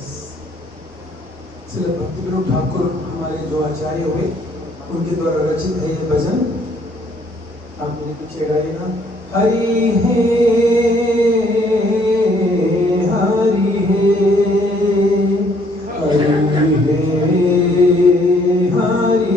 श्री भक्ति विनोद ठाकुर हमारे जो आचार्य हुए उनके द्वारा रचित है ये भजन। आप मुझे पीछे गाइएगा। हरि हे हरि हे हरि हे हरि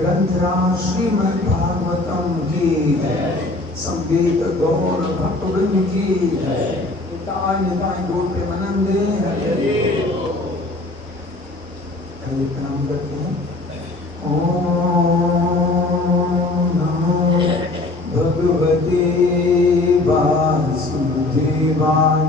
ग्रंथराज श्रीमद् भागवतम की संवेद गौर भक्तवृंद की निताय निताय गौर प्रेमानंदे कल प्रणाम करते हैं। ओम नमो भगवते वासुदेवाय।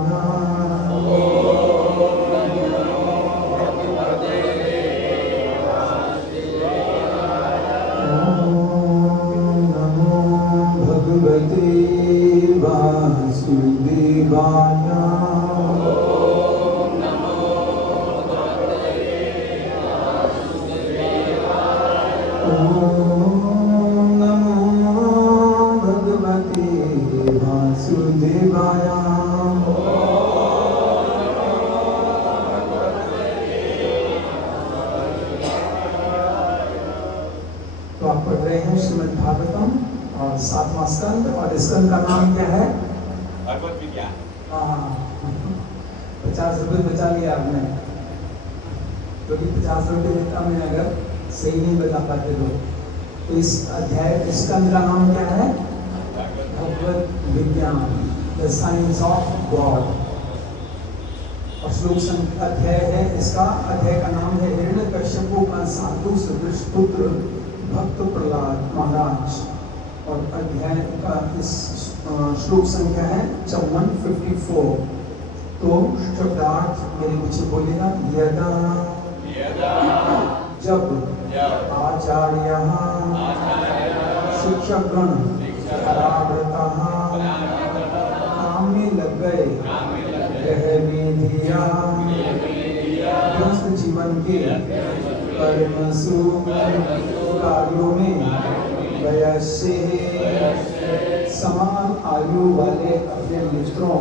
तो आप पढ़ रहे हैं श्रीमद् भागवतम और 7वां स्कंद, और स्कंद का नाम क्या है? भगवत विज्ञान। हाँ, 50 रुपये बचा लिया आपने, क्योंकि 50 रुपये देता मैं अगर सही नहीं बता पाते तो इस अध्याय स्कंद का नाम क्या है? भगवत विज्ञान, द साइंस ऑफ गॉड। और श्लोक अध्याय है इसका, अध्याय का नाम है हिरण्यकश्यपु का साधु सदृश पुत्र भक्त प्रहलाद महाराज। और अध्याय का इस श्लोक संख्या है 54। तो शब्दार्थ मेरे पीछे बोलेगा। यदा जब आचार्य शिक्षकगण पराव्रतः काम में लग गए, ग्रह में धिया गृहस्थ जीवन के कर्मसु कार्यों में वयस्से समान आयु वाले अपने मित्रों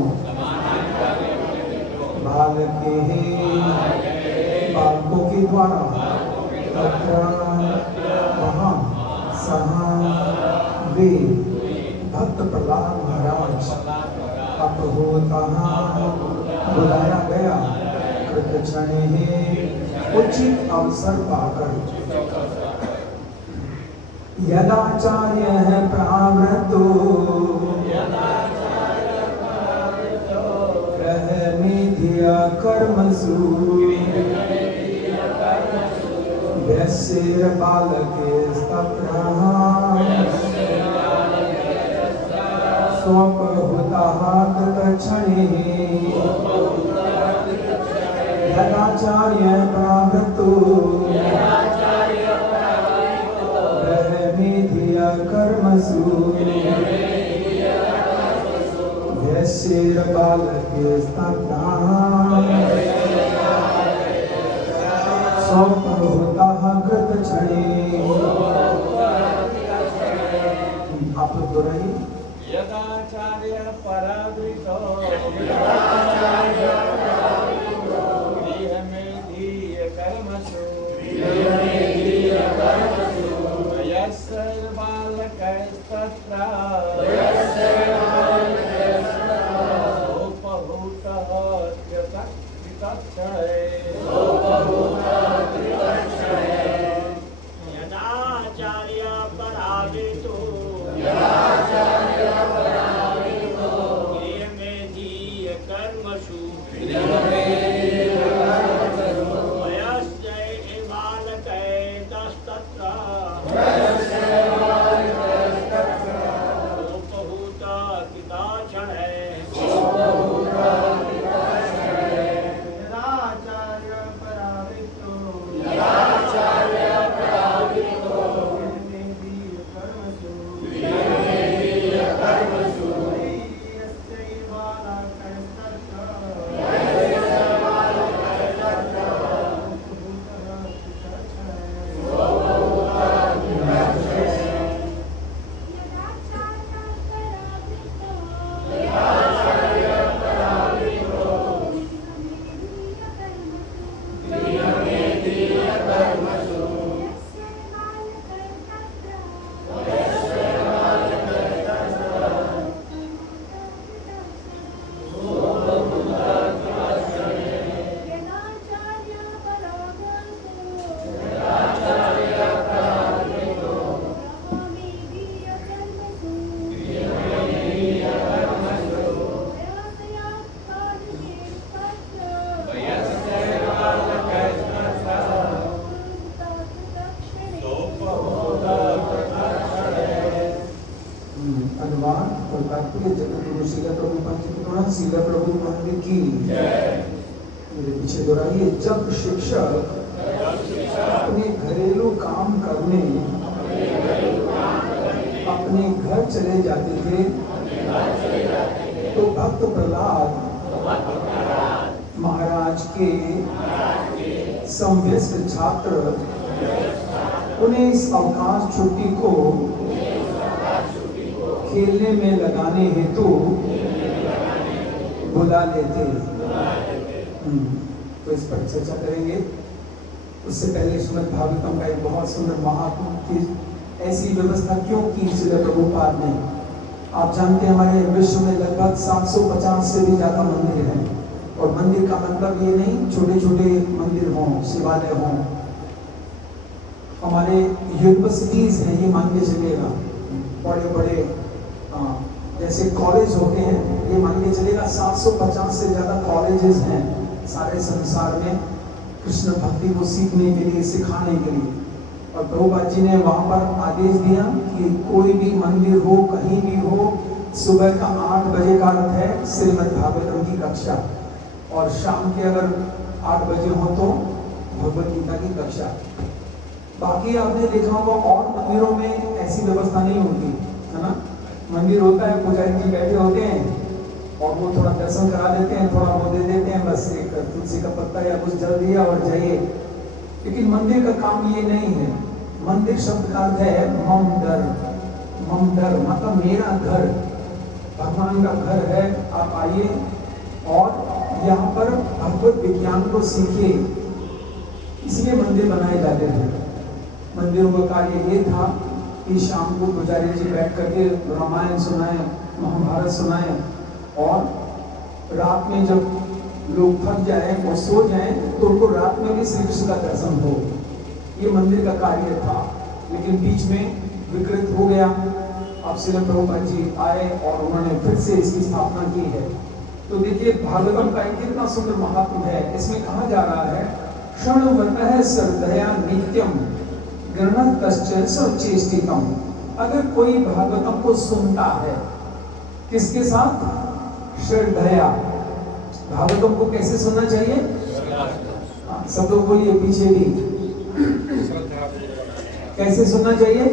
बालकों के द्वारा वहाँ वे भक्त प्रहलाद महाराज बुलाया गया। उचित अवसर पाकर यदाचार्य है प्रावृतो ग्रहमेधिया कर्मसु वैश्य बालके स्तत्रः स्वपहुतः तत्क्षणे यदाचार्य प्रावृतो ग्रहमेधिया कर्मसु वैश्य बालके स्तत्रः स्वपहुतः तत्क्षणे। आप लोग दोहराइए। यदाचार्य परावृतो गृहमेधिय कर्मसु वयस्से बालकस्तत्र उपहूतः त्रितक्षणे। यदाचार्य परावृतो गृहमेधिय कर्मसु तात्पर्य जगतगुरु श्रील प्रभुपाद श्रील प्रभुपाद की मेरे पीछे दोहराइए। जब शिक्षक अपने घरेलू काम करने अपने घर चले जाते थे तो भक्त प्रहलाद महाराज के समवयस्क छात्र उन्हें इस अवकाश छुट्टी को खेलने में लगाने हेतु बुला लेते। तो इस पर चर्चा करेंगे। उससे पहले श्रीमद् भागवतम का एक बहुत सुंदर महात्मा की ऐसी व्यवस्था क्यों की श्रील प्रभुपाद ने। आप जानते हैं हमारे विश्व में लगभग 750 से भी ज्यादा मंदिर हैं। और मंदिर का मतलब ये नहीं छोटे छोटे मंदिर हों, शिवालय हों। हमारे यूनिवर्सिटीज हैं, ये मान के चलेगा। बड़े बड़े जैसे कॉलेज होते हैं, ये मान के चलेगा 750 से ज्यादा कॉलेजेस हैं सारे संसार में कृष्ण भक्ति को सीखने के लिए, सिखाने के लिए। और प्रभुपाद जी ने वहां पर आदेश दिया कि कोई भी मंदिर हो, कहीं भी हो, सुबह का 8 बजे का अर्थ है श्रीमद् भागवतम की कक्षा, और शाम के अगर 8 बजे हो तो भगवद गीता की कक्षा। बाकी आपने देखा होगा और मंदिरों में ऐसी व्यवस्था नहीं होती है ना। मंदिर होता है, पुजारी जी बैठे होते हैं और वो थोड़ा दर्शन करा देते हैं, थोड़ा वो दे देते हैं, बस एक तुलसी का पत्ता या कुछ जल दिया और जाइए। लेकिन मंदिर का काम ये नहीं है। मंदिर शब्द का अर्थ है ममदर। ममदर मतलब मेरा घर, भगवान का घर है। आप आइए और यहाँ पर भगवत विज्ञान को सीखिए, इसलिए मंदिर बनाए जाते थे। मंदिरों का कार्य ये था कि शाम को पुजारी जी बैठ करके रामायण सुनाए, महाभारत सुनाए, और रात में जब लोग थक जाए और सो जाए तो उनको रात में भी श्री कृष्ण का दर्शन हो। ये मंदिर का कार्य था। लेकिन बीच में विकृत हो गया। अब श्रील प्रभुपाद जी आए और उन्होंने फिर से इसकी स्थापना की है। तो देखिए भागवतम का कितना सुंदर महात्म है। इसमें कहा जा रहा है शृण्वतः श्रद्धया नित्यम गृह्णतश्च स्वचेष्टितम्। अगर कोई भागवतम को सुनता है, किसके साथ? श्रद्धया। भागवतम को कैसे सुनना चाहिए? सब लोग बोलिए पीछे भी। कैसे सुनना चाहिए?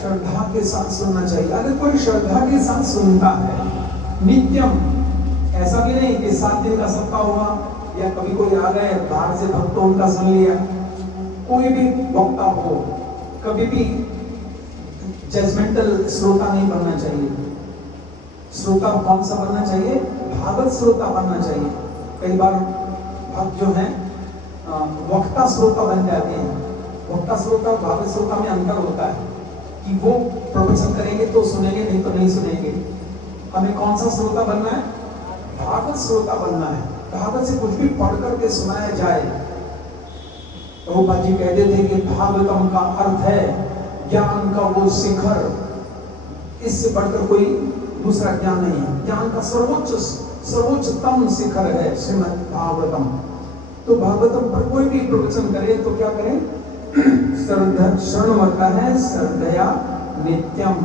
श्रद्धा के साथ सुनना चाहिए। अगर कोई श्रद्धा के साथ सुनता है, नित्यम, ऐसा भी नहीं कि 7 दिन का सप्ताह हुआ या कभी कोई आ गए बाहर से भक्तों उनका सुन लिया। कोई भी वक्ता हो, कभी भी जजमेंटल श्रोता नहीं बनना चाहिए। श्रोता कौन सा बनना चाहिए? भागवत श्रोता बनना चाहिए। कई बार भक्त जो हैं वक्ता श्रोता बन जाते हैं। वक्ता श्रोता और भागवत श्रोता में अंतर होता है कि वो प्रवचन करेंगे तो सुनेंगे, नहीं तो नहीं सुनेंगे। हमें कौन सा श्रोता बनना है? भागवत श्रोता बनना है। भागवत से कुछ भी पढ़ करके सुनाया जाए। प्रभुपाद जी कहते थे कि भागवतम का अर्थ है ज्ञान का वो शिखर, इससे बढ़कर कोई दूसरा ज्ञान नहीं है। ज्ञान का सर्वोच्चतम शिखर है श्रीमद् भागवतम। तो भागवतम पर कोई भी प्रवचन करे तो क्या करें? शृण्वतः है श्रद्धया नित्यम।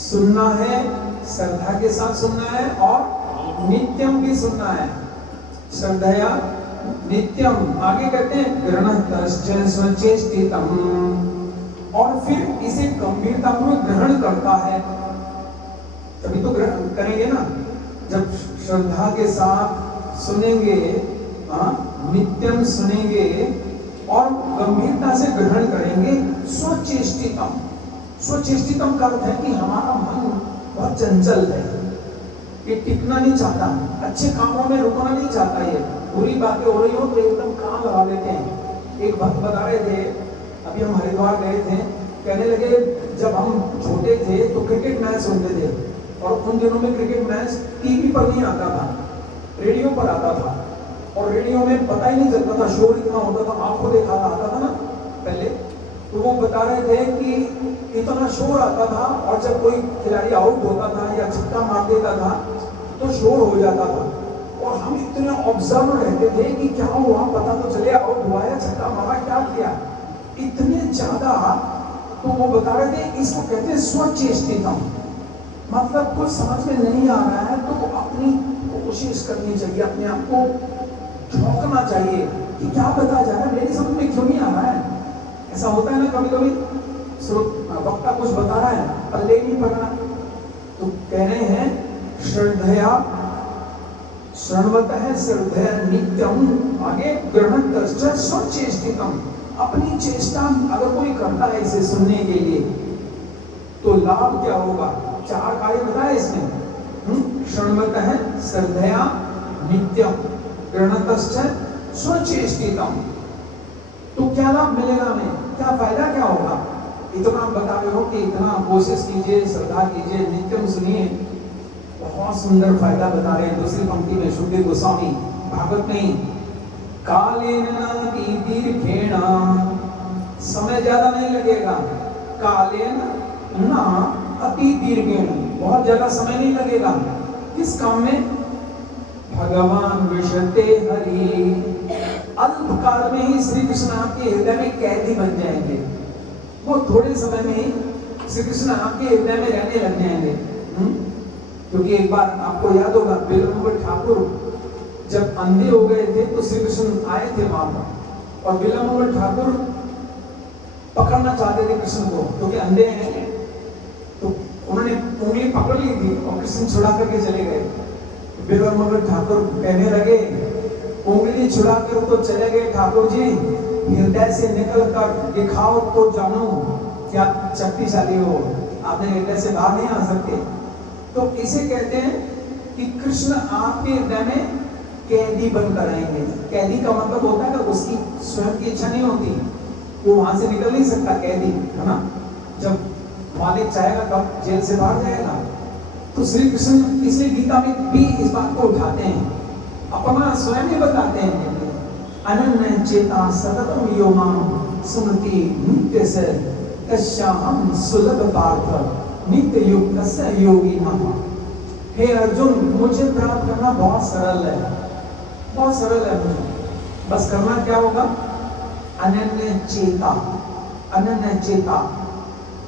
सुनना है, श्रद्धा के साथ सुनना है और नित्यम भी सुनना है। श्रद्धया नित्यम। आगे कहते हैं गृह्णतश्च स्वचेष्टितम्। और फिर इसे गंभीरतापूर्वक ग्रहण करता है, तभी तो ग्रहण करेंगे ना। जब श्रद्धा के साथ सुनेंगे, नित्यम सुनेंगे और गंभीरता से ग्रहण करेंगे। स्वचेष्टितम। स्वचेष्टितम का अर्थ है कि हमारा मन बहुत चंचल है, ये टिकना नहीं चाहता, अच्छे कामों में रुकना नहीं चाहता। ये बुरी बातें हो रही हो तो एकदम कान लगा लेते हैं। एक भक्त बता रहे थे, अभी हम हरिद्वार गए थे, कहने लगे जब हम छोटे थे तो क्रिकेट मैच सुनते थे, और उन दिनों में क्रिकेट मैच टीवी पर नहीं आता था, रेडियो पर आता था। और रेडियो में पता ही नहीं चलता था, शोर इतना होता था, आंखों देखा आता था ना पहले। तो वो बता रहे थे कि इतना शोर आता था, और जब कोई खिलाड़ी आउट होता था या छक्का मार देता था तो शोर हो जाता था। और हम इतने ऑब्जर्व रहते थे कि क्या हुआ, पता तो चले, आउट हुआ या छक्का मारा, क्या किया, इतने ज्यादा। तो वो बता रहे थे इसको कहते हैं स्वचेष्टितम। मतलब कुछ समझ में नहीं आ रहा है तो अपनी कोशिश करनी चाहिए, अपने आप को झोंकना चाहिए कि क्या बताया जा रहा है, मेरी समझ में क्यों नहीं आ रहा है। ऐसा होता है ना कभी कभी, वक्ता कुछ बता रहा है पल्ले नहीं पड़ रहा, तो कह रहे हैं श्रद्धया शृण्वतः श्रद्धया नित्यम, आगे ग्रहण स्वचेष्टितम, अपनी चेष्टा अगर कोई करता है इसे सुनने के लिए तो लाभ क्या होगा। 4 कार्य बताए इसमें, शृण्वतः श्रद्धया नित्यम गृणतश्च स्वचेष्टितम, तो क्या लाभ मिलेगा हमें, क्या फायदा क्या होगा। इतना आप बता रहे हो कि इतना कोशिश कीजिए, श्रद्धा कीजिए, नित्यम सुनिए, बहुत सुंदर फायदा बता रहे हैं। दूसरी पंक्ति में शुद्ध गोस्वामी भागवत में ही, कालेन न दीर्घेण, समय ज्यादा नहीं लगेगा, कालेन न अति दीर्घेण, बहुत ज्यादा समय नहीं लगेगा, किस काम में, भगवान विशते हरि, अल्प काल में ही श्री कृष्ण आपके हृदय में कैदी बन जाएंगे, वो थोड़े समय में ही श्री कृष्ण आपके हृदय में रहने लग जाएंगे। क्योंकि एक बार आपको याद होगा, बिलम्बर ठाकुर जब अंधे हो गए थे तो श्री कृष्ण आए थे वहां पर, और बिलम्बर ठाकुर पकड़ना चाहते थे कृष्ण को, क्योंकि अंधे हैं, तो उन्होंने उंगली पकड़ ली थी और कृष्ण छुड़ा करके चले गए। बिलम्बर ठाकुर कहने लगे, उंगली छुड़ा कर तो चले गए ठाकुर जी, हृदय से निकल कर दिखाओ तो जानू क्या शक्तिशाली हो, आपने हृदय से बाहर नहीं आ सकते। तो इसे कहते हैं कि कृष्ण आपके हृदय में कैदी बनकर आएंगे। कैदी का मतलब होता है कि उसकी स्वयं की इच्छा नहीं होती, वो वहां से निकल नहीं सकता, कैदी है ना। जब मालिक चाहेगा तब जेल से बाहर जाएगा। तो श्री कृष्ण इसलिए गीता में भी इस बात को उठाते हैं, अपना स्वयं ही बताते हैं, अनन्य चेता सततम यो माम सुनति नित्य से कश्याम सुलभ पार्थ नित्य युक्त से योगी नमः। हे अर्जुन, मुझे प्राप्त करना बहुत सरल है, बहुत सरल है मुझे, बस करना क्या होगा, अनन्य चेता, अनन्य चेता,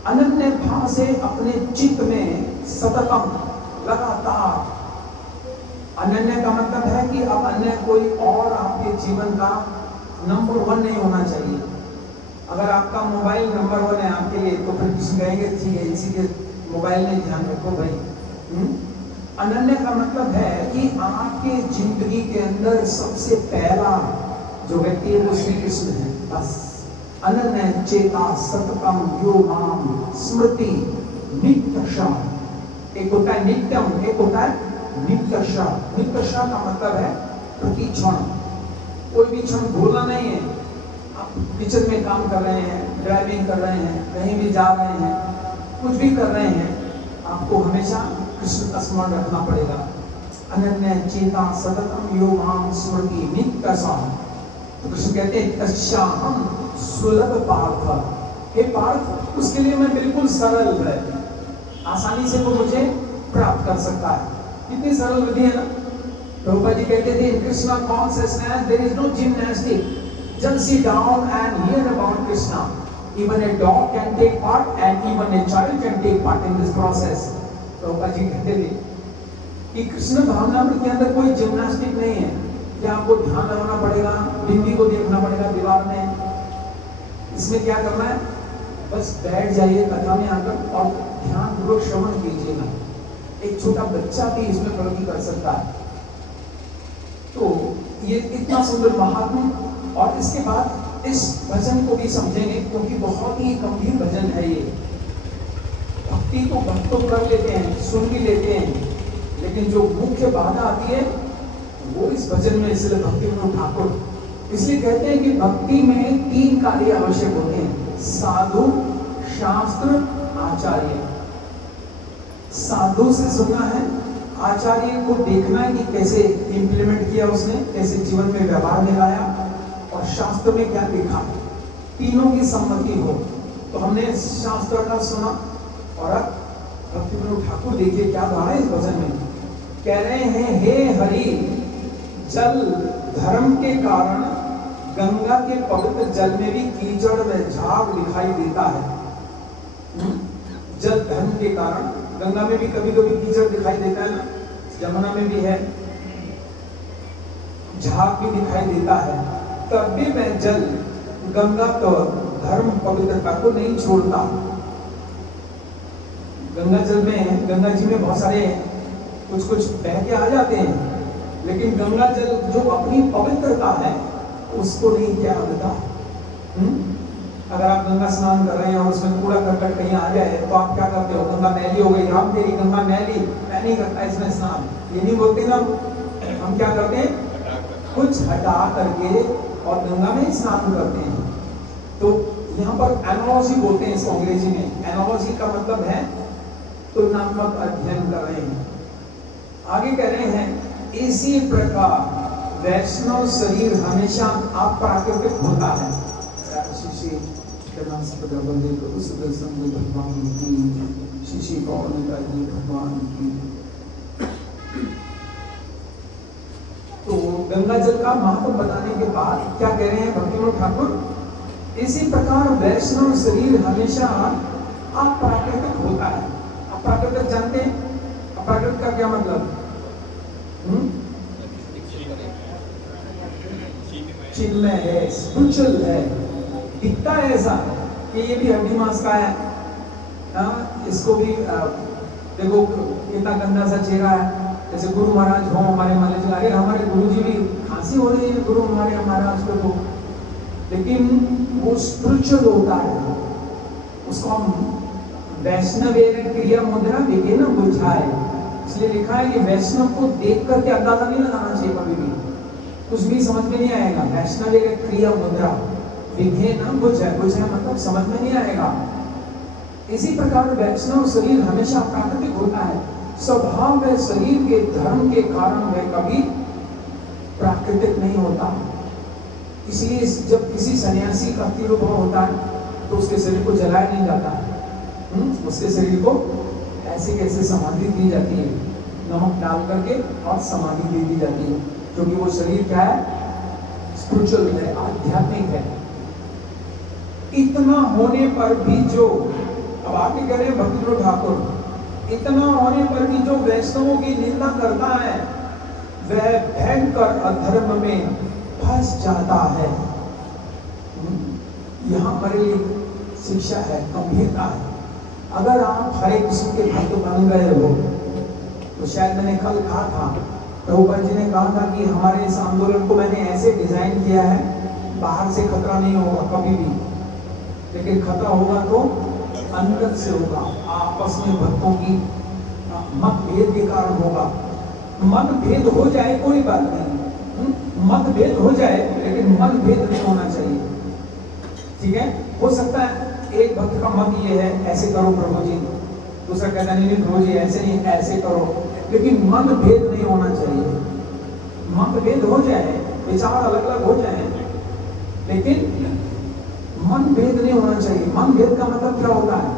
अनन्य भाव से अपने चित्त में सततम, लगातार। अनन्य का मतलब है कि अब अन्य कोई और आपके जीवन का नंबर 1 नहीं होना चाहिए। अगर आपका मोबाइल नंबर 1 है आपके लिए, तो फिर किसी कहेंगे ठीक है इसी के मोबाइल में ध्यान रखो भाई। अनन्य का मतलब है कि आपके जिंदगी के अंदर सबसे पहला जो व्यक्ति है वो श्री कृष्ण है, बस। अनन्य चेता सततम यो माम स्मृति नित्यशा, एक होता है नित्यम, एक होता है नित्यशा। नित्यशा का मतलब है प्रति क्षण, कोई भी क्षण भूलना नहीं है। आप किचन में काम कर रहे हैं, ड्राइविंग कर रहे हैं, कहीं भी जा रहे हैं, कुछ भी कर रहे हैं, आपको हमेशा कृष्ण का स्मरण रखना पड़ेगा। अनन्य चेता सततम यो माम स्मृति नित्यशा। तो कृष्ण कहते हैं तस्याहं सुलभ पार्थ, हे पार्थ, उसके लिए मैं बिल्कुल सरल है, आसानी से वो मुझे प्राप्त कर सकता है। कितनी सरल विधि है ना। प्रभुपाद जी कहते थे, in Krishna consciousness there is no gymnastic, just sit down and hear about Krishna. Even a dog can take part and even a child can take part in this process. Prabhupada ji कहते थे कि कृष्ण भावनामृत के अंदर कोई जिम्नास्टिक नहीं है कि आपको ध्यान लगाना पड़ेगा, बिंदी को देखना पड़ेगा दीवार में। इसमें क्या करना है, बस बैठ जाइए कथा में आकर और ध्यानपूर्वक श्रवण कीजिएगा। एक छोटा बच्चा भी इसमें प्रगति कर सकता है। तो ये इतना सुंदर महात्मा। और इसके बाद इस भजन को भी समझेंगे क्योंकि बहुत ही गंभीर भजन है ये। भक्ति तो भक्त तो कर लेते हैं, सुन भी लेते हैं, लेकिन जो मुख्य बाधा आती है वो इस भजन में। इसलिए भक्ति विनोद ठाकुर इसलिए कहते हैं कि भक्ति में 3 कार्य आवश्यक होते हैं, साधु, शास्त्र, आचार्य। साधु से सुनना है, आचार्य को देखना है कि कैसे इंप्लीमेंट किया उसने, कैसे जीवन में व्यवहार में लाया, और शास्त्र में क्या लिखा, तीनों की सम्मति हो। तो हमने शास्त्र का सुना और अब भक्ति विनोद ठाकुर देखिए क्या गा रहे हैं इस भजन में। कह रहे हैं, हे हरि, जल धर्म के कारण गंगा के पवित्र जल में भी कीचड़ में झाग दिखाई देता है। जल धर्म के कारण गंगा में भी कभी कभी कीचड़ दिखाई देता है ना, यमुना में भी है, झाग भी दिखाई देता है, तब भी मैं जल गंगा तो धर्म पवित्रता को नहीं छोड़ता। गंगा जल में, गंगा जी में बहुत सारे कुछ बह के आ जाते हैं, लेकिन गंगा जल जो अपनी पवित्रता है उसको नहीं त्यागता। अगर आप गंगा स्नान कर रहे हैं और उसमें कूड़ा करकट कहीं आ जाए तो आप क्या करते हो? गंगा मैली हो गई, राम तेरी गंगा मैली, मैं नहीं करता इसमें स्नान, ये नहीं बोलते ना। हम क्या करते हैं? कुछ हटा करके और गंगा में स्नान करते हैं। तो यहाँ पर एनालॉजी बोलते हैं इसको अंग्रेजी में। एनालॉजी का मतलब है तुलनात्मक अध्ययन कर रहे हैं। आगे कह रहे हैं इसी प्रकार वैष्णव शरीर हमेशा अप्राकृतिक होता है। तो गंगा जल का महत्व बताने के बाद क्या कह रहे हैं भक्तिविनोद ठाकुर? इसी प्रकार वैष्णव शरीर हमेशा अप्राकृतिक होता है। अप्राकृतिक जानते हैं? अप्राकृतिक का क्या मतलब? चिन्मय है, स्पिरिचुअल है, दिखता है ऐसा कि ये भी हड्डी मांस का है। इसको भी देखो कितना गंदा सा चेहरा है। जैसे गुरु महाराज हो हमारे, मान लीजिए अरे हमारे गुरु जी भी खांसी हो रही है गुरु हमारे महाराज को, लेकिन वो स्पिरिचुअल होता है। उसको हम वैष्णव क्रिया मुद्रा देखे ना बुझाए, इसलिए लिखा है कि वैष्णव को देख करके अंदाजा नहीं लगाना चाहिए कभी भी, कुछ भी समझ में नहीं आएगा। वैष्णव क्रिया मुद्रा विघे न बुझाए, बुझाए मतलब समझ में नहीं आएगा। इसी प्रकार वैष्णव शरीर हमेशा प्राकृतिक होता है। स्वभाव में शरीर के धर्म के कारण वह कभी प्राकृतिक नहीं होता। इसलिए जब किसी सन्यासी का तिरुभाव होता है तो उसके शरीर को जलाया नहीं जाता, उसके शरीर को ऐसे कैसे समाधि दी जाती है, नमक डाल करके और समाधि दे दी जाती है, क्योंकि वो शरीर क्या है? स्पिरिचुअल है, आध्यात्मिक है। इतना होने पर भी जो, अब आगे कह रहे हैं भक्तिविनोद ठाकुर, इतना होने पर भी जो वैष्णवों की निंदा करता है वह भयंकर अधर्म में फंस जाता है। यहाँ हमारे लिए शिक्षा है, गंभीरता है। अगर आप हरे कृष्ण के भक्त बन गए हो तो शायद मैंने कल कहा था, प्रभुपाद जी ने कहा था कि हमारे इस आंदोलन को मैंने ऐसे डिजाइन किया है, बाहर से खतरा नहीं होगा कभी भी, लेकिन खतरा होगा तो अंदर से होगा, आपस में भक्तों की मतभेद के कारण होगा। मतभेद हो जाए कोई बात नहीं, मतभेद हो जाए लेकिन मतभेद नहीं होना चाहिए, ठीक है? हो सकता है एक भक्त का मत ये है ऐसे करो प्रभु जी, दूसरा कहता नहीं प्रभु जी ऐसे नहीं ऐसे करो, लेकिन मतभेद नहीं होना चाहिए। मतभेद हो जाए, विचार अलग अलग हो जाए, लेकिन मनभेद नहीं होना चाहिए। मनभेद का मतलब क्या होता है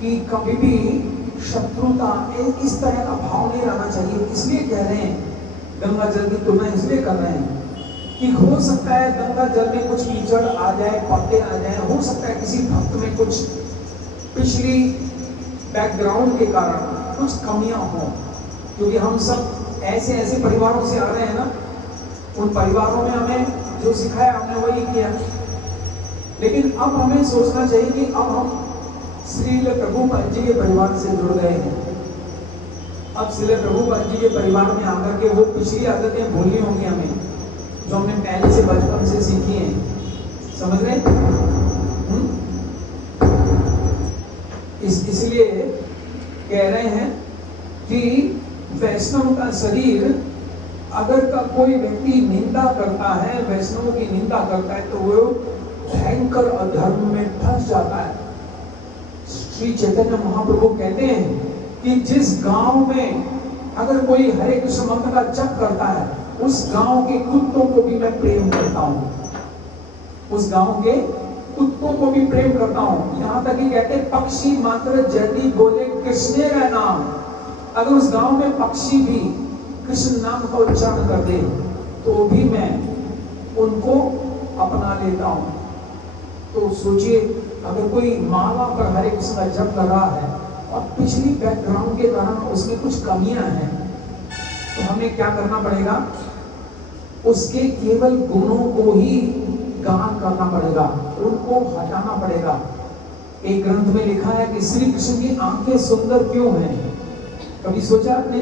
कि कभी भी शत्रुता इस तरह का भाव नहीं रहना चाहिए। इसलिए कह रहे हैं गंगा जल की तुलना इसलिए कर रहे हैं कि हो सकता है गंगा जल में कुछ कीचड़ आ जाए, पत्ते आ जाए, हो सकता है किसी भक्त में कुछ पिछली बैकग्राउंड के कारण कुछ कमियां हो, क्योंकि हम सब ऐसे ऐसे परिवारों से आ रहे हैं ना, उन परिवारों में हमें जो सिखाया हमने वही किया। लेकिन अब हमें सोचना चाहिए कि अब हम श्रील प्रभुपाद जी के परिवार से जुड़ गए हैं। अब श्रील प्रभुपाद जी के परिवार में आकर के वो पिछली आदतें भूलनी होंगी हमें, जो हमने पहले से बचपन से सीखी हैं। समझ रहे? इसलिए कह रहे हैं कि वैष्णव का शरीर अगर का कोई व्यक्ति निंदा करता है, वैष्णव की निंदा करता है, तो वो भयंकर अधर्म में फंस जाता है। श्री चैतन्य महाप्रभु कहते हैं कि जिस गांव में अगर कोई हरे कृष्ण मंत्र का जप करता है, उस गांव के कुत्तों को भी मैं प्रेम करता हूँ, उस गांव के कुत्तों को भी प्रेम करता हूँ। यहाँ तक कि कहते हैं पक्षी मात्र यदि बोले कृष्ण का नाम, अगर उस गांव में पक्षी भी कृष्ण नाम का उच्चारण कर दे तो भी मैं उनको अपना लेता हूँ। तो सोचिए अगर कोई माला पर हरे कृष्ण का जप कर रहा है और पिछली बैकग्राउंड के कारण उसमें कुछ कमियां हैं, तो हमें क्या करना पड़ेगा, उसके केवल गुणों को ही गान करना पड़ेगा, उनको हटाना पड़ेगा। एक ग्रंथ में लिखा है कि श्री कृष्ण की आंखें सुंदर क्यों हैं? कभी सोचा आपने?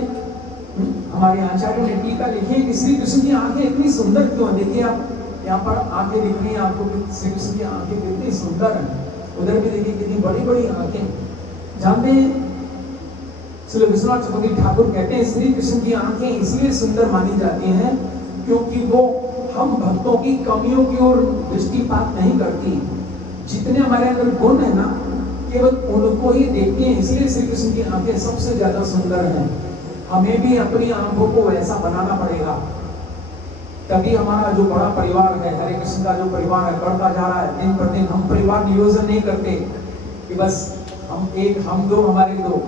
हमारे आचार्यों ने टीका लिखी है कि श्री कृष्ण की आंखें इतनी सुंदर क्यों हैं। देखिए आप यहाँ पर आंखें दिख रही हैं आपको कि श्री कृष्ण की आंखें कितनी सुंदर हैं, उधर भी देखिए कितनी बड़ी बड़ी आंखें। जानते हैं श्री विश्वनाथ चतुर्वेदी ठाकुर कहते हैं श्री कृष्ण की आंखें इसलिए सुंदर मानी जाती हैं क्योंकि वो हम भक्तों की कमियों की ओर दृष्टिपात नहीं करती। जितने हमारे अंदर गुण है ना, केवल उनको ही देखते हैं, इसलिए श्री कृष्ण की आंखें सबसे ज्यादा सुंदर हैं। हमें भी अपनी आंखों को वैसा बनाना पड़ेगा, तभी हमारा जो बड़ा परिवार है, हरे कृष्ण का जो परिवार है, बढ़ता जा रहा है दिन प्रतिदिन। हम परिवार नियोजन नहीं करते कि बस हम एक, हम दो, हमारे दो।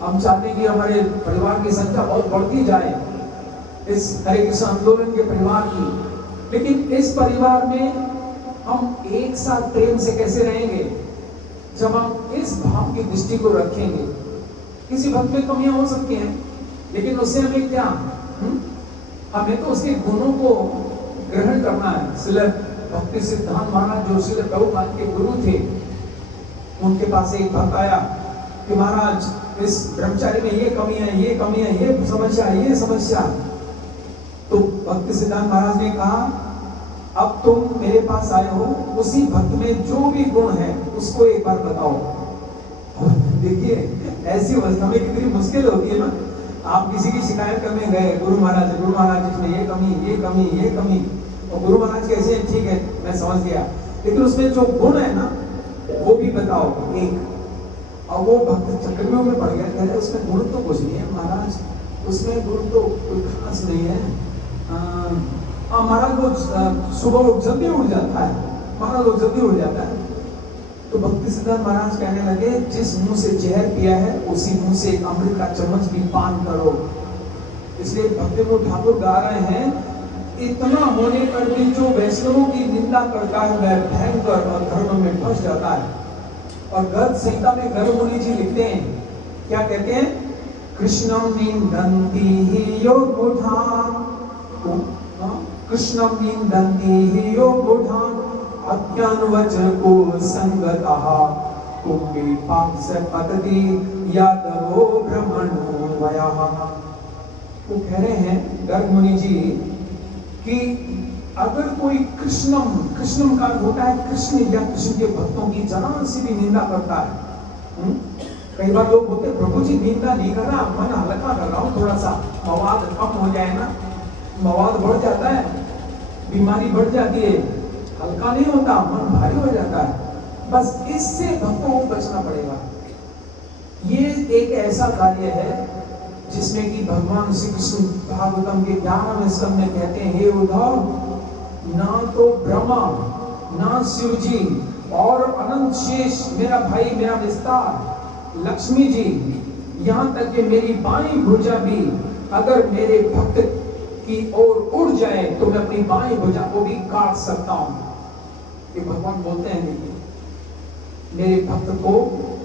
हम चाहते हैं कि हमारे परिवार की संख्या बहुत बढ़ती जाए इस हरे कृष्ण आंदोलन के परिवार की। लेकिन इस परिवार में हम एक साथ प्रेम से कैसे रहेंगे? जब हम इस भाव की दृष्टि को रखेंगे। किसी भक्त में कमियां हो सकती हैं, लेकिन उससे हमें क्या, हमें तो उसके गुणों को ग्रहण करना है। श्रील भक्ति सिद्धांत महाराज जो श्रील प्रभुपाद के गुरु थे, उनके पास एक भक्त आया कि महाराज इस ब्रह्मचारी में ये कमी है, ये कमी है, ये समस्या है, ये समस्या। तो भक्ति सिद्धांत महाराज ने कहा अब तुम मेरे पास आए हो, उसी भक्त में जो भी गुण है उसको एक बार बताओ। देखिए ऐसी अवस्था में कितनी मुश्किल होती है ना। आप किसी की शिकायत करने गए, गुरु महाराज इसमें ये कमी, ये कमी, ये कमी, और गुरु महाराज कैसे हैं? ठीक है मैं समझ गया, लेकिन उसमें जो गुण है ना वो भी बताओ एक। और वो भक्त चक्रव्यूह में पड़ गया, कहते उसमें गुण तो कुछ नहीं है महाराज, उसमें गुण तो कोई खास नहीं है। महाराज वो सुबह जल्दी उठ जाता है, महाराज वो जल्दी उठ जाता है। तो भक्ति सिद्धांत महाराज कहने लगे जिस मुंह से जहर पिया है उसी मुंह से एक अमृत का चम्मच भी पान करो। इसलिए भक्ति ठाकुर गा रहे हैं, इतना होने पर भी जो वैष्णवों की निंदा करता है वह भयंकर और धर्म में फंस जाता है। और गर्ग संहिता में गर्ग मुनि जी लिखते हैं, क्या कहते हैं? कृष्णम निंदन्ति हि यो बुधान, कृष्णम निंदन्ति हि यो बुधान अज्ञानवच को संगतः कुंभी पाप से पतति यादवो ब्रह्मणो वयः। वो कह रहे हैं गर्ग मुनि जी कि अगर कोई कृष्णम का होता है कृष्ण या कृष्ण के भक्तों की जरा सी भी निंदा करता है। कई बार लोग बोलते प्रभु जी निंदा नहीं कर रहा, मन हल्का कर रहा हूँ, थोड़ा सा मवाद कम हो जाए ना। मवाद बढ़ जाता है, बीमारी बढ़ जाती है, हल्का नहीं होता, मन भारी हो जाता है। बस इससे भक्तों को बचना पड़ेगा। ये एक ऐसा कार्य है जिसमें कि भगवान श्री कृष्ण भागवतम के 11वें स्कंद में कहते हैं, हे उद्धव, ना तो ब्रह्मा, ना शिव जी और अनंत शेष मेरा भाई, मेरा विस्तार लक्ष्मी जी, यहाँ तक कि मेरी बाईं भुजा भी अगर मेरे भक्त की ओर उड़ जाए तो मैं अपनी बाईं भुजा को भी काट सकता हूँ। ये भगवान बोलते हैं देखिए, मेरे भक्त को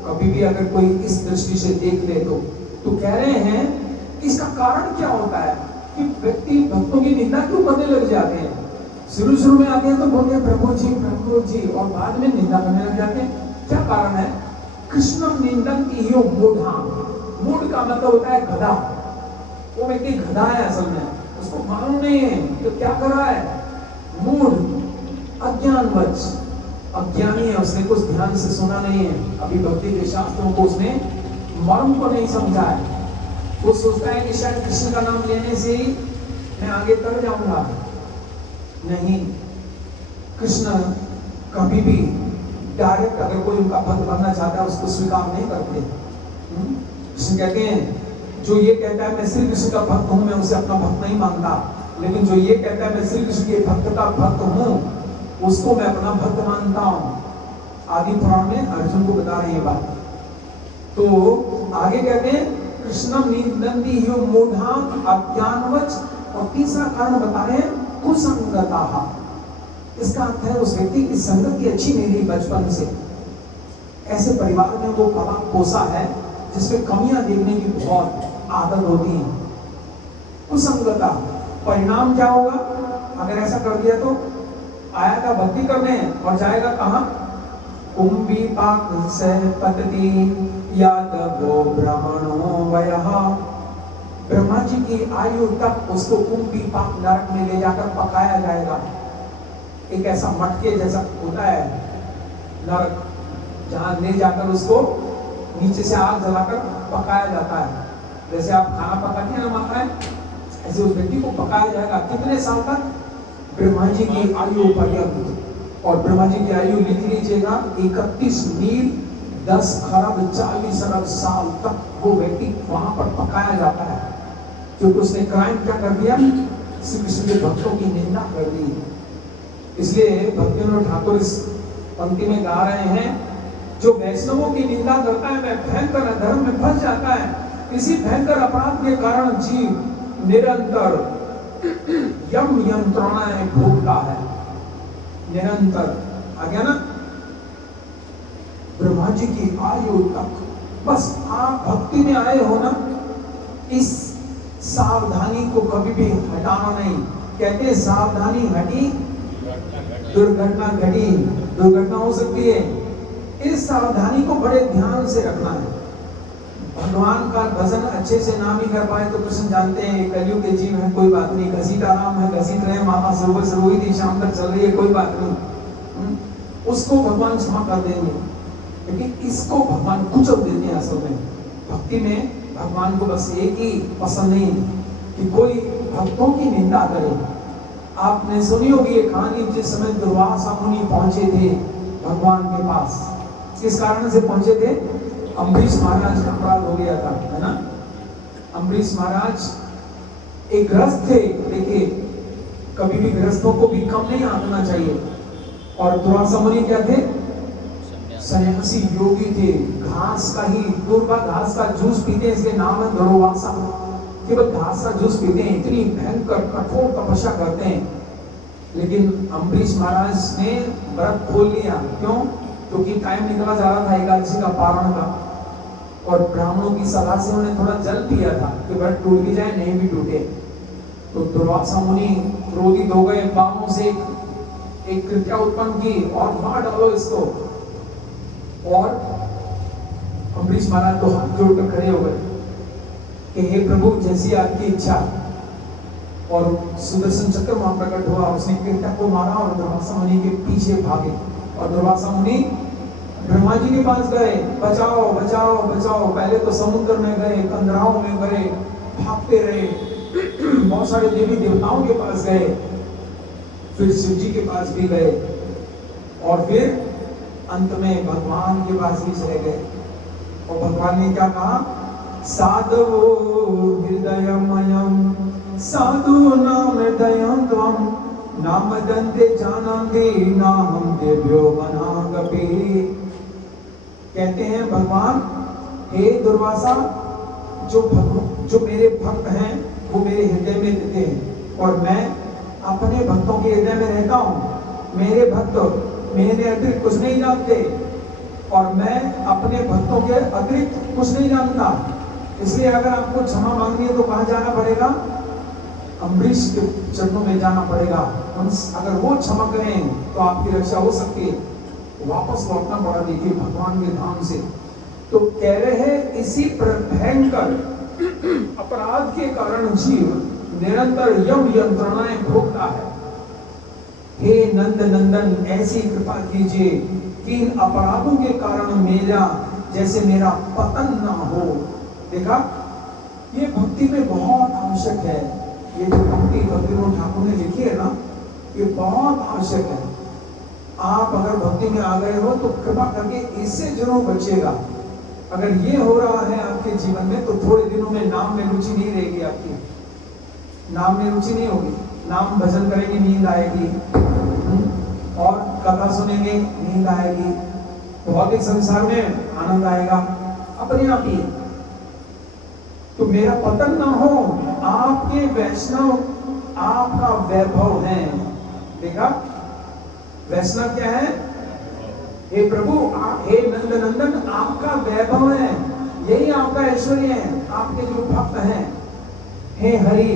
कभी भी अगर कोई इस दृष्टि से देख ले तो कह रहे हैं इसका कारण क्या होता है कि व्यक्ति भक्तों की निंदा क्यों करने लग जाते हैं? शुरू में आते हैं तो बोलते हैं प्रभु जी, और बाद में निंदा करने लग जाते हैं। क्या कारण है? कृष्णम निंदन की यो मूढ़ा। मूढ़ का मतलब होता है गधा। वो व्यक्ति गधा है असल में, उसको मालूम नहीं है तो क्या कर रहा है? मूढ़, अज्ञानवश, अज्ञानी है, उसने कुछ ध्यान से सुना नहीं है, अभी भक्ति के शास्त्रों को उसने मर्म को नहीं समझा है। वो सोचता है कि शायद कृष्ण का नाम लेने से ही मैं आगे तर जाऊंगा। नहीं, कृष्ण कभी भी डायरेक्ट अगर कोई उनका भक्त बनना चाहता है उसको स्वीकार नहीं करते। कृष्ण कहते हैं जो ये कहता है मैं श्री कृष्ण का भक्त हूं, मैं उसे अपना भक्त नहीं मानता, लेकिन जो ये कहता है मैं श्री कृष्ण के भक्त का भक्त हूं उसको मैं अपना भक्त मानता हूं। आदि पुराण में अर्जुन को बता रहे हैं बात। तो आगे कहते हैं कृष्णम निंदन्ति ह्यो मूढ़ा अज्ञानवच, और तीसरा कारण बता रहे हैं कुसंगतः। इसका अर्थ है उस व्यक्ति की संगत की अच्छी नहीं रही बचपन से, ऐसे परिवार में वो बड़ा पोसा है जिसमें कमियां देखने की बहुत आदत होती है, कुसंगता। परिणाम क्या होगा अगर ऐसा कर दिया तो? आया था भक्ति करने और जाएगा कहाँ? कुंभी पाक से पतति यादवो ब्राह्मणो वयः। ब्रह्मा जी की आयु तक उसको कुंभी पाक नरक में ले जाकर पकाया जाएगा। एक ऐसा मटके जैसा होता है नरक, जहां ले जाकर उसको नीचे से आग जलाकर पकाया जाता है। जैसे आप खाना पकाते हैं ना माताएं, ऐसे उस व्यक्ति को पकाया जाएगा। कितने साल तक? ब्रह्मा जी की आयु पर्यंत। और ब्रह्मा जी की आयु लिख लीजिएगा 31 मील 10 खरब 40 अरब साल तक वो व्यक्ति वहां पर पकाया जाता है, क्योंकि उसने क्राइम क्या कर दिया? श्री कृष्ण के भक्तों की निंदा कर दी। इसलिए भक्तिविनोद ठाकुर इस पंक्ति में गा रहे हैं, जो वैष्णवों की निंदा करता है वह भयंकर अधर्म में फंस जाता है। इसी भयंकर अपराध के कारण जीव निरंतर यम यंत्रणाएं भोगता है, निरंतर। आ गया ना? ब्रह्मा जी की आयु तक। बस आप भक्ति में आए हो ना, इस सावधानी को कभी भी हटाना नहीं। कहते हैं सावधानी हटी दुर्घटना घटी। दुर्घटना हो सकती है, इस सावधानी को बड़े ध्यान से रखना है। भगवान का भजन अच्छे से ना भी कर पाए तो कृष्ण जानते हैं कलयुग के जीव है, कोई बात नहीं, घसीट आराम है, घसीट रहे, माता सुबह शुरू हुई थी शाम तक चल रही है, कोई बात नहीं, उसको भगवान क्षमा कर देंगे। लेकिन इसको भगवान कुचल देते हैं। असल में भक्ति में भगवान को बस एक ही पसंद नहीं कि कोई भक्तों की निंदा करे। आपने सुनी होगी ये कहानी, जिस समय दुर्वासा मुनि पहुंचे थे भगवान के पास, किस कारण से पहुंचे थे? अम्बरीश महाराज का अपराध हो गया था, है ना? अम्बरीश महाराज एक गृहस्थ थे। देखिए, कभी भी गृहस्थों को भी कम नहीं आंकना चाहिए। और दुर्वासा मुनि क्या थे? सन्यासी योगी थे। घास का ही, दूरबा घास का जूस पीते हैं, इसलिए नाम है दुर्वासा। केवल घास का जूस पीते हैं, इतनी भयंकर कठोर तपस्या करते हैं। लेकिन अम्बरीश महाराज ने व्रत खोल लिया। क्यों? क्योंकि टाइम निकला जा रहा था एकादशी का, पारण का, और ब्राह्मणों की सलाह से उन्होंने थोड़ा जल पिया था कि व्रत टूट भी जाए, नहीं भी टूटे। तो दुर्वासा मुनि क्रोधित हो गए, बाणों से एक कृत्या उत्पन्न की और मार डालो इसको। और अम्बरीश महाराज तो हाथ जोड़कर खड़े हो गए कि हे प्रभु, जैसी आपकी इच्छा। और सुदर्शन चक्र वहां प्रकट हुआ, उसने कृत्या को मारा और दुर्वासा मुनि के पीछे भागे। और दुर्वासा मुनि ब्रह्मा जी के पास गए, बचाओ बचाओ बचाओ। पहले तो समुद्र में गए, कंदराओं में गए, भागते रहे, बहुत सारे देवी देवताओं के पास गए, फिर शिव जी के पास भी गए, और फिर अंत में भगवान के पास भी चले गए। और भगवान ने क्या कहा? साधवो हृदयमयम् साधूनां हृदयं त्वं नाम दन्ते जानन्ति नाहं देव्यो मनागपि। कहते हैं भगवान, हे दुर्वासा, जो मेरे भक्त हैं वो मेरे हृदय में रहते हैं, और मैं अपने भक्तों के हृदय में रहता हूँ। मेरे भक्त मेरे अतिरिक्त कुछ नहीं जानते, और मैं अपने भक्तों के अतिरिक्त कुछ नहीं जानता। इसलिए अगर आपको क्षमा मांगनी है तो कहाँ जाना पड़ेगा? अम्बरीश के चरणों में जाना पड़ेगा। अगर वो क्षमा करें तो आपकी रक्षा हो सकती है। वापस लौटना पड़ा, देखिए, भगवान के धाम से। तो कह रहे हैं इसी भयंकर अपराध के कारण जीव निरंतर यम यंत्रणाएं भोगता है। हे नंद नंदन, ऐसी कृपा कीजिए कि इन अपराधों के कारण मेरा पतन ना हो। देखा, ये भक्ति में बहुत आवश्यक है। ये जो पंक्ति भक्तिविनोद ठाकुर ने लिखी है ना, ये बहुत आवश्यक है। आप अगर भक्ति में आ गए हो तो कृपा करके इससे जरूर बचिएगा। अगर ये हो रहा है आपके जीवन में तो थोड़े दिनों में नाम में रुचि नहीं रहेगी आपकी, नाम में रुचि नहीं होगी। नाम भजन करेंगे, नींद आएगी, और कथा सुनेंगे, नींद आएगी, भौतिक संसार में आनंद आएगा अपने आप ही। तो मेरा पतन ना हो, आपके वैष्णव आपका वैभव है। देखा, वैष्णव क्या है? हे प्रभु, हे नंद नंदन, आपका वैभव है। यही आपका ऐश्वर्य है। आपके जो भक्त हैं, हे हरि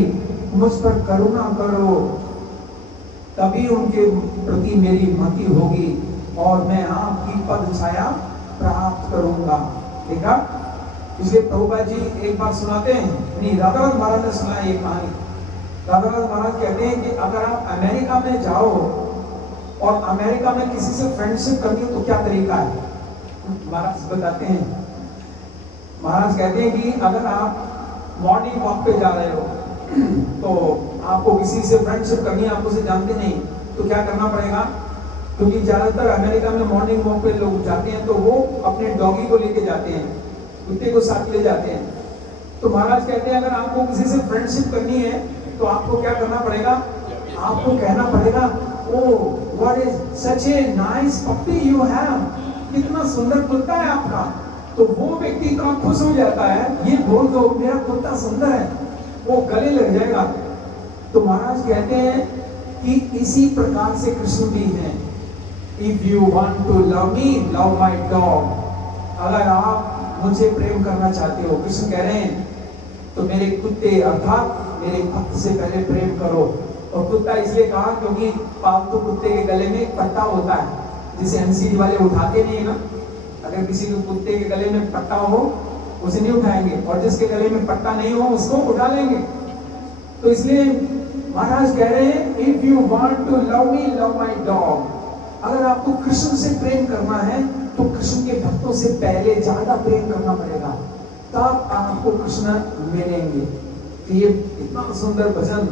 मुझ पर करुणा करो, तभी उनके प्रति मेरी मति होगी और मैं आपकी पद छाया प्राप्त करूंगा। देखा, इसलिए प्रभुपाद जी एक बार सुनाते हैं, नहीं राधारमण महाराज ने सुना ये कहानी। राधारमण महाराज कहते हैं कि अगर आप अमेरिका में जाओ और अमेरिका में किसी से फ्रेंडशिप करनी हो तो क्या तरीका है? महाराज बताते हैं, महाराज कहते हैं कि अगर आप मॉर्निंग वॉक पे जा रहे हो तो आपको किसी से फ्रेंडशिप करनी है, आप उसे जानते नहीं, तो क्या करना पड़ेगा? क्योंकि ज्यादातर अमेरिका में मॉर्निंग वॉक पे लोग जाते हैं तो वो अपने डॉगी को लेके जाते हैं, कुत्ते को साथ ले जाते हैं। तो महाराज कहते हैं अगर आपको किसी से फ्रेंडशिप करनी है तो आपको क्या करना पड़ेगा? आपको कहना पड़ेगा, oh what is such a nice puppy you have, कितना सुंदर कुत्ता है आपका। तो वो व्यक्ति इतना खुश हो जाता है, ये बोल दो मेरा कुत्ता सुंदर है, वो गले लग जाएगा। तो महाराज कहते हैं कि इसी प्रकार से कृष्ण भी हैं। If you want to love me, love my dog. अगर आप मुझे प्रेम करना चाहते हो, कृष्ण कह रहे हैं, तो मेरे कुत्ते अर्थात मेरे भक्त से पहले प्रेम करो। और कुत्ता इसलिए कहा क्योंकि पालतू कुत्ते के गले में एक पट्टा होता है, जिसे एनसीडी वाले उठाते नहीं है ना। अगर किसी को कुत्ते के गले में पट्टा हो उसे नहीं उठाएंगे, और जिसके गले में पट्टा नहीं हो उसको उठा लेंगे। तो इसलिए महाराज कह रहे हैं, if you want to love me, love my dog. अगर आपको कृष्ण से प्रेम करना है तो कृष्ण के भक्तों से पहले ज्यादा प्रेम करना पड़ेगा, तब आपको कृष्ण मिलेंगे। तो ये इतना सुंदर भजन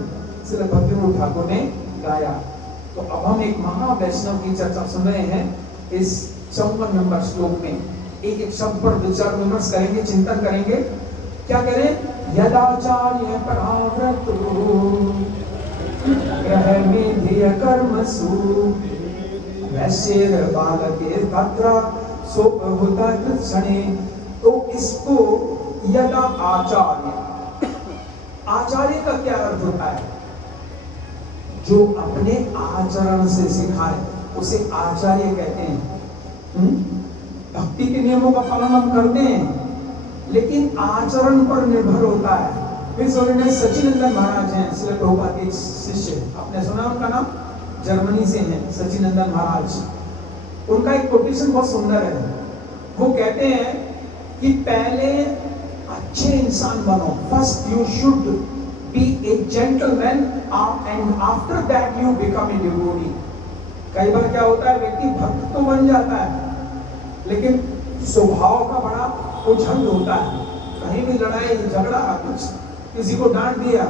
श्री भक्तिविनोद ठाकुर ने गाया। तो अब हम एक महावैष्णव की चर्चा सुन रहे हैं इस 54 नंबर श्लोक में। एक एक शब्द पर विचार विमर्श करेंगे, चिंतन करेंगे। क्या करें? यदाचार्य पराव्रतो ग्रह में ध्येय कर्मसु वैश्य बालके तत्र सोपहुता कृष्णे। तो इसको यदा आचार्य, आचार्य का क्या अर्थ होता है? जो अपने आचरण से सिखाए उसे आचार्य कहते हैं। भक्ति के नियमों का पालन हम करते हैं, लेकिन आचरण पर निर्भर होता है। His Holiness सचिनंदन महाराज हैं, श्रील प्रभुपाद के शिष्य, आपने सुना उनका नाम? जर्मनी से हैं सचिनंदन महाराज। उनका एक कोटेशन बहुत सुंदर है। वो कहते हैं कि पहले अच्छे इंसान बनो, first you should be A gentleman and after that you become a devotee. कई बार क्या होता है, व्यक्ति भक्त तो बन जाता है लेकिन स्वभाव का बड़ा उछल होता है। कहीं भी लड़ाई झगड़ा, कुछ किसी को डांट दिया,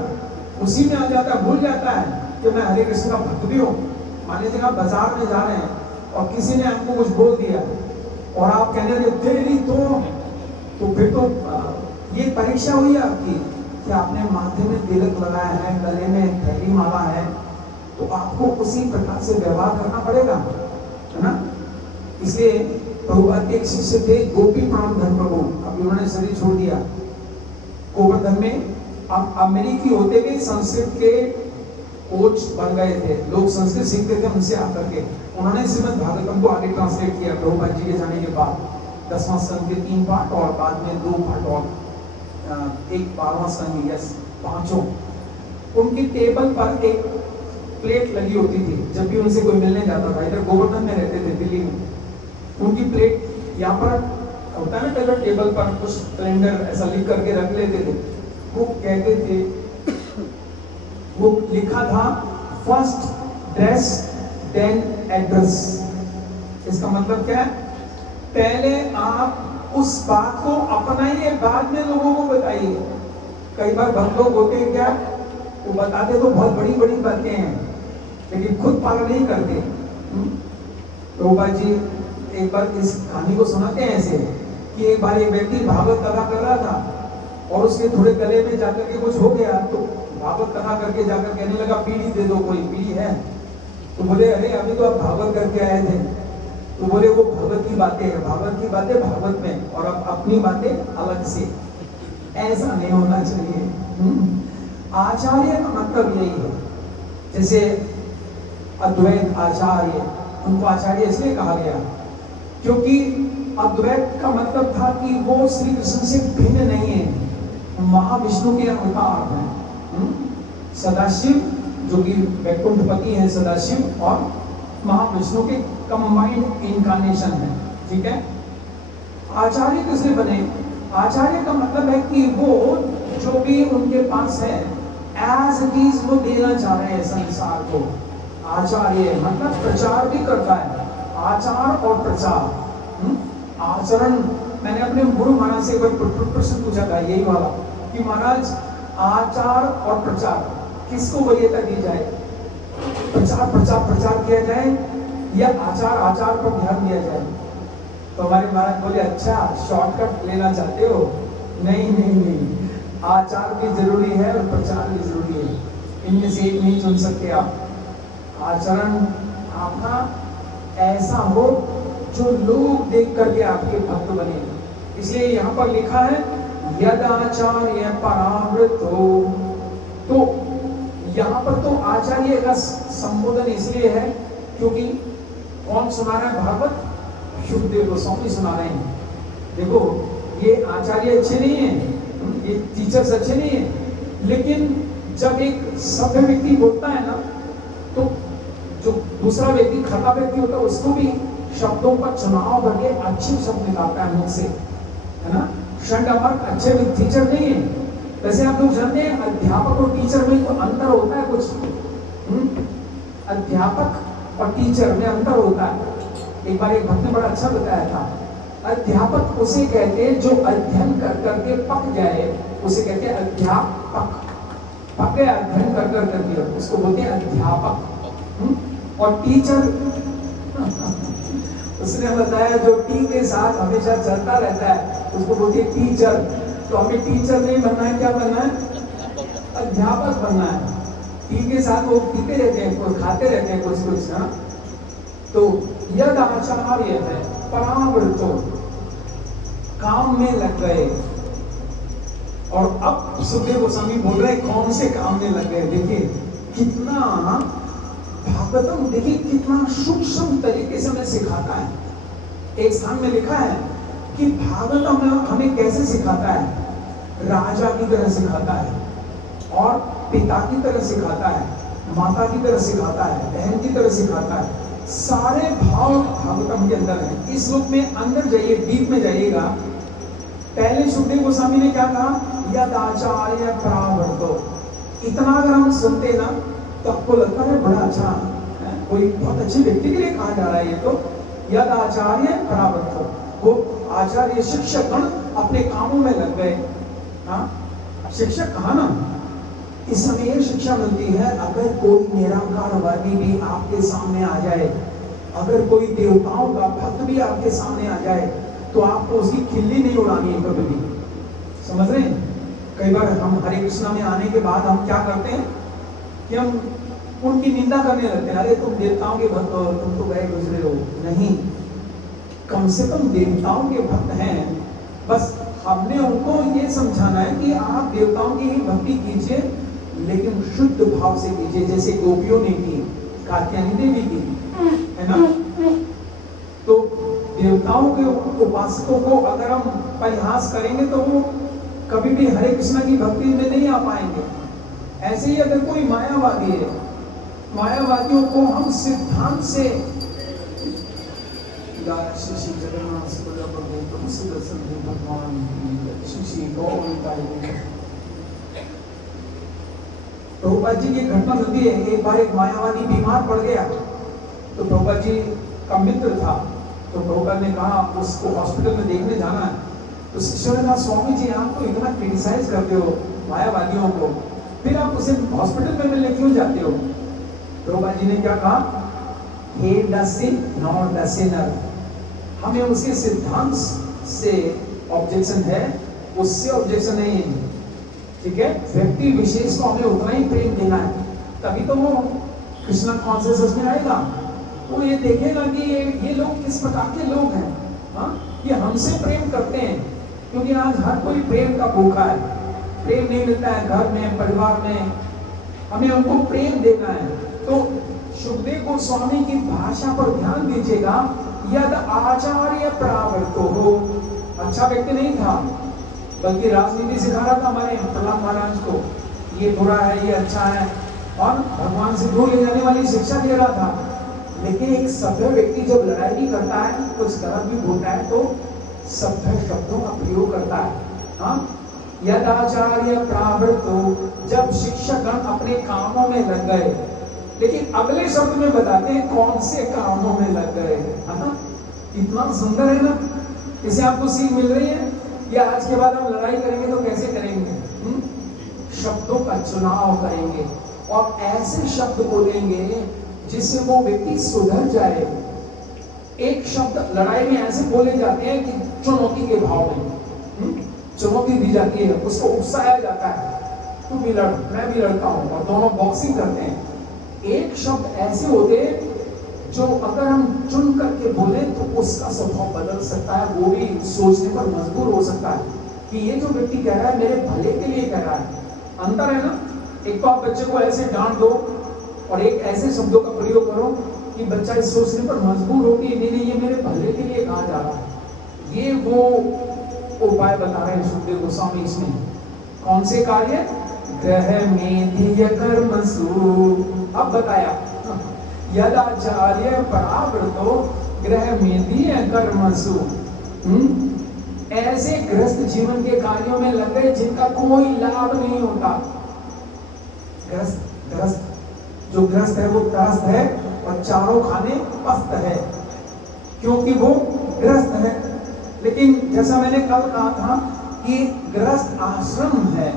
उसी में आ जाता है, भूल जाता है कि मैं हरे कृष्ण का भक्त भी हूँ। मान लीजिए आप बाजार में जा रहे हैं और किसी ने आपको कुछ बोल दिया और आप कहने लगे तेरी तो फिर तो ये परीक्षा हुई आपकी कि आपने माथे में तिलक लगाया है, गले में थैली माला है, तो आपको उसी प्रकार से व्यवहार करना पड़ेगा, है ना। इसलिए प्रभुपाद के एक शिष्य थे गोपी प्राण धन प्रभु, अब उन्होंने शरीर छोड़ दिया गोवर्धन में। अब अमेरिकी होते हुए संस्कृत के कोच बन गए थे, लोग संस्कृत सीखते थे उनसे आकर के। उन्होंने श्रीमद् भागवतम को आगे ट्रांसलेट किया प्रभुपाद जी के जाने के बाद। 10वां स्कंद के 3 पार्ट और बाद में 2 पार्ट और एक 12वां स्कंद, यस 5। उनकी टेबल पर एक प्लेट लगी होती थी जब भी उनसे कोई मिलने जाता था। इधर गोवर्धन में रहते थे, दिल्ली में। उनकी प्लेट यहाँ पर होता है ना, टेबल पर कुछ कैलेंडर ऐसा लिख करके रख लेते थे। वो कहते थे, वो लिखा था फर्स्ट ड्रेस देन एड्रेस। इसका मतलब क्या है? पहले आप उस बात को अपनाइए, बाद में लोगों को बताइए। कई बार भक्त लोग होते हैं क्या, वो बताते तो बहुत बड़ी बड़ी बातें हैं लेकिन खुद पालन नहीं करते। प्रभुपाद जी एक बार इस कहानी को सुनाते हैं ऐसे कि एक बार एक व्यक्ति भागवत कथा कर रहा था और उसके थोड़े गले में जाकर के कुछ हो गया, तो भागवत कथा करके जाकर कहने लगा पीढ़ी दे दो, कोई पीढ़ी है? तो बोले अरे अभी तो आप भागवत करके आए थे। तो बोले वो भागवत की बातें है, भागवत की बातें भागवत में और अब अपनी बातें अलग से। ऐसा नहीं होना चाहिए। आचार्य का मतलब यही है। जैसे अद्वैत आचार्य, उनको आचार्य इसलिए कहा गया क्योंकि अद्वैत का मतलब था कि वो श्री कृष्ण से भिन्न नहीं है, महाविष्णु के अवतार हैं। सदाशिव जो कि वैकुंठपति है सदाशिव, और महाविष्णु के कंबाइंड इनकारनेशन है। ठीक है। आचार्य किसने बने? आचार्य का मतलब है कि वो जो भी उनके पास है एज इट इज वो देना चाह रहे हैं संसार को। आचार्य मतलब प्रचार भी करता है, आचार और प्रचार। आचरण, मैंने अपने गुरु महाराज से एक बार प्रश्न पूछा था यही वाला कि महाराज आचार और प्रचार किसको वरीयता दी जाए? प्रचार प्रचार प्रचार किया जाए या आचार आचार पर ध्यान दिया जाए? तो हमारे महाराज बोले अच्छा शॉर्टकट लेना चाहते हो? नहीं नहीं नहीं, आचार भी जरूरी है और प्रचार भी जरूरी है, इनमें से एक नहीं चुन सकते आप। आचरण आपका ऐसा हो जो लोग देख करके आपके भक्त बने। इसलिए यहाँ पर लिखा है यदाचार्य परावृतो। तो यहाँ पर तो आचार्य का संबोधन इसलिए है क्योंकि कौन सुना रहा है? भागवत शुभदेव गोस्वामी सुना रहे हैं। देखो ये आचार्य अच्छे नहीं है, ये टीचर्स अच्छे नहीं है, लेकिन जब एक सभ्य व्यक्ति बोलता है ना तो जो दूसरा व्यक्ति खता व्यक्ति होता है उसको भी शब्दों का चुनाव करके अच्छे शब्द निकालता है मुख से, है ना। षंडमार्क अच्छे टीचर नहीं है। वैसे आप लोग जानते हैं अध्यापक और टीचर में तो अंतर होता है कुछ। अध्यापक और टीचर में अंतर होता है। एक बार एक भक्त ने बड़ा अच्छा बताया था, अध्यापक उसे कहते हैं जो अध्ययन कर करके पक जाए, उसे कहते हैं अध्यापक। पक गया अध्ययन कर करके, उसको बोलते हैं अध्यापक। और टीचर उसने बताया जो टी के साथ हमेशा चलता रहता है उसको बोलते हैं टीचर। तो हमें टीचर नहीं बनना है, क्या बनना है? अध्यापक बनना है। टी के साथ वो पीते रहते हैं, खाते रहते हैं कुछ कुछ ना। तो यद आचार्य है परावृतो, काम में लग गए। और अब सुखदेव गोस्वामी बोल रहे कौन से काम में लग गए। देखिए कितना भागवतम, देखिए कितना सूक्ष्म तरीके से हमें सिखाता है। एक स्थान में लिखा है कि भागवतम हमें कैसे सिखाता है, राजा की तरह सिखाता है और पिता की तरह सिखाता है, माता की तरह सिखाता है, बहन की तरह सिखाता है। सारे भाव भागवतम के अंदर है। इस श्लोक में अंदर जाइए, डीप में जाइएगा। पहले सुखदेव गोस्वामी ने क्या कहा? यद आचार्य परावृतो। इतना अगर हम सुनते ना तो आपको लगता है बड़ा अच्छा है, कोई बहुत अच्छे व्यक्ति के लिए कहा जा रहा है ये। तो यद आचार्य परावृतो, वो आचार्य शिक्षक गण अपने कामों में लग गए। हाँ, शिक्षक कहा ना, इस समय यह शिक्षा मिलती है अगर कोई निराकारवादी भी आपके सामने आ जाए, अगर कोई देवताओं का भक्त भी आपके सामने आ जाए तो आपको उसकी खिल्ली नहीं उड़ानी है कभी भी। समझ रहे हैं? कई बार हम हरे कृष्णा में आने के बाद हम क्या करते हैं कि हम उनकी निंदा करने लगते हैं। अरे तुम देवताओं के भक्त हो, तुम तो गए गुजरे हो। नहीं, कम से कम देवताओं के भक्त हैं। बस हमने उनको ये समझाना है कि आप देवताओं की ही भक्ति कीजिए, लेकिन शुद्ध भाव से कीजिए, जैसे गोपियों ने की, कात्यायनी देवी की, है ना। तो देवताओं के उपासकों को अगर हम परिहास करेंगे तो वो कभी भी हरे कृष्णा की भक्ति में नहीं आ पाएंगे। ऐसे ही अगर कोई मायावादी है, मायावादियों को हम सिद्धांत से भगवान प्रभुपाद जी की घटना मिलती है। एक बार एक मायावादी बीमार पड़ गया तो प्रभुपाद जी का मित्र था, तो प्रभुपाद ने कहा उसको हॉस्पिटल में देखने जाना है। तो शिष्यों ने कहा स्वामी जी आप तो इतना क्रिटिसाइज करते हो मायावादियों को, फिर आप उसे हॉस्पिटल में मिलने क्यों जाते हो? प्रभुपाद जी ने क्या कहा? Hate the sin not the sinner. हमें उसके सिद्धांत से ऑब्जेक्शन है, उससे ऑब्जेक्शन नहीं है। ठीक है, व्यक्ति विशेष को हमें उतना ही प्रेम देना है, तभी तो वो कृष्ण कॉन्शियसनेस में आएगा। वो ये देखेगा कि ये लोग किस प्रकार के लोग हैं। हाँ, ये हमसे प्रेम करते हैं, क्योंकि आज हर कोई प्रेम का भूखा है। प्रेम नहीं मिलता है घर में, परिवार में, हमें उनको प्रेम देना है। तो सुखदेव गोस्वामी की भाषा पर ध्यान दीजिएगा। यद आचार्य प्रावृत्तो हो, अच्छा व्यक्ति नहीं था, बल्कि राजनीति सिखा रहा था हमारे प्रहलाद महाराज को, ये बुरा है, ये अच्छा है, और भगवान से दूर ले जाने वाली शिक्षा दे रहा था। लेकिन एक सभ्य व्यक्ति जब लड़ाई भी करता है, कुछ गलत भी बोलता है, तो सभ्य शब्दों का प्रयोग करता है। हाँ, यद आचार्य प्रावृत्तो, जब शिक्षकगण अपने कामों में लग गए। लेकिन अगले शब्द में बताते हैं कौन से कामों में लग गए। है ना, इतना सुंदर है ना, इसे आपको सीख मिल रही है। या आज के बाद हम लड़ाई करेंगे तो कैसे करेंगे? शब्दों का चुनाव करेंगे और ऐसे शब्द बोलेंगे जिससे वो व्यक्ति सुधर जाए। एक शब्द लड़ाई में ऐसे बोले जाते हैं कि चुनौती के भाव में चुनौती दी जाती है, उसको उकसाया जाता है, तू भी लड़, मैं भी लड़ता हूं, और दोनों बॉक्सिंग करते हैं। एक शब्द ऐसे होते जो अगर हम चुन करके बोले तो उसका स्वभाव बदल सकता है, वो भी सोचने पर मजबूर हो सकता है कि ये जो व्यक्ति कह रहा है मेरे भले के लिए कह रहा है। अंतर है ना, एक तो आप बच्चे को ऐसे डांट दो और एक ऐसे शब्दों का प्रयोग करो कि बच्चा इस सोचने पर मजबूर हो कि नहीं ये मेरे भले के लिए कहा जा रहा है। ये वो उपाय बता रहे हैं सुखदेव गोस्वामी इसमें। कौन से कार्य? ग्रह मेधीय कर्मसु। अब बताया यदाचार्य परावृतो ग्रह मेधीय कर्मसु। ऐसे ग्रस्त जीवन के कार्यों में लग गए जिनका कोई लाभ नहीं होता। ग्रस्त जो ग्रस्त है वो त्रस्त है और चारों खाने पस्त है, क्योंकि वो ग्रस्त है। लेकिन जैसा मैंने कल कहा था कि ग्रस्त आश्रम है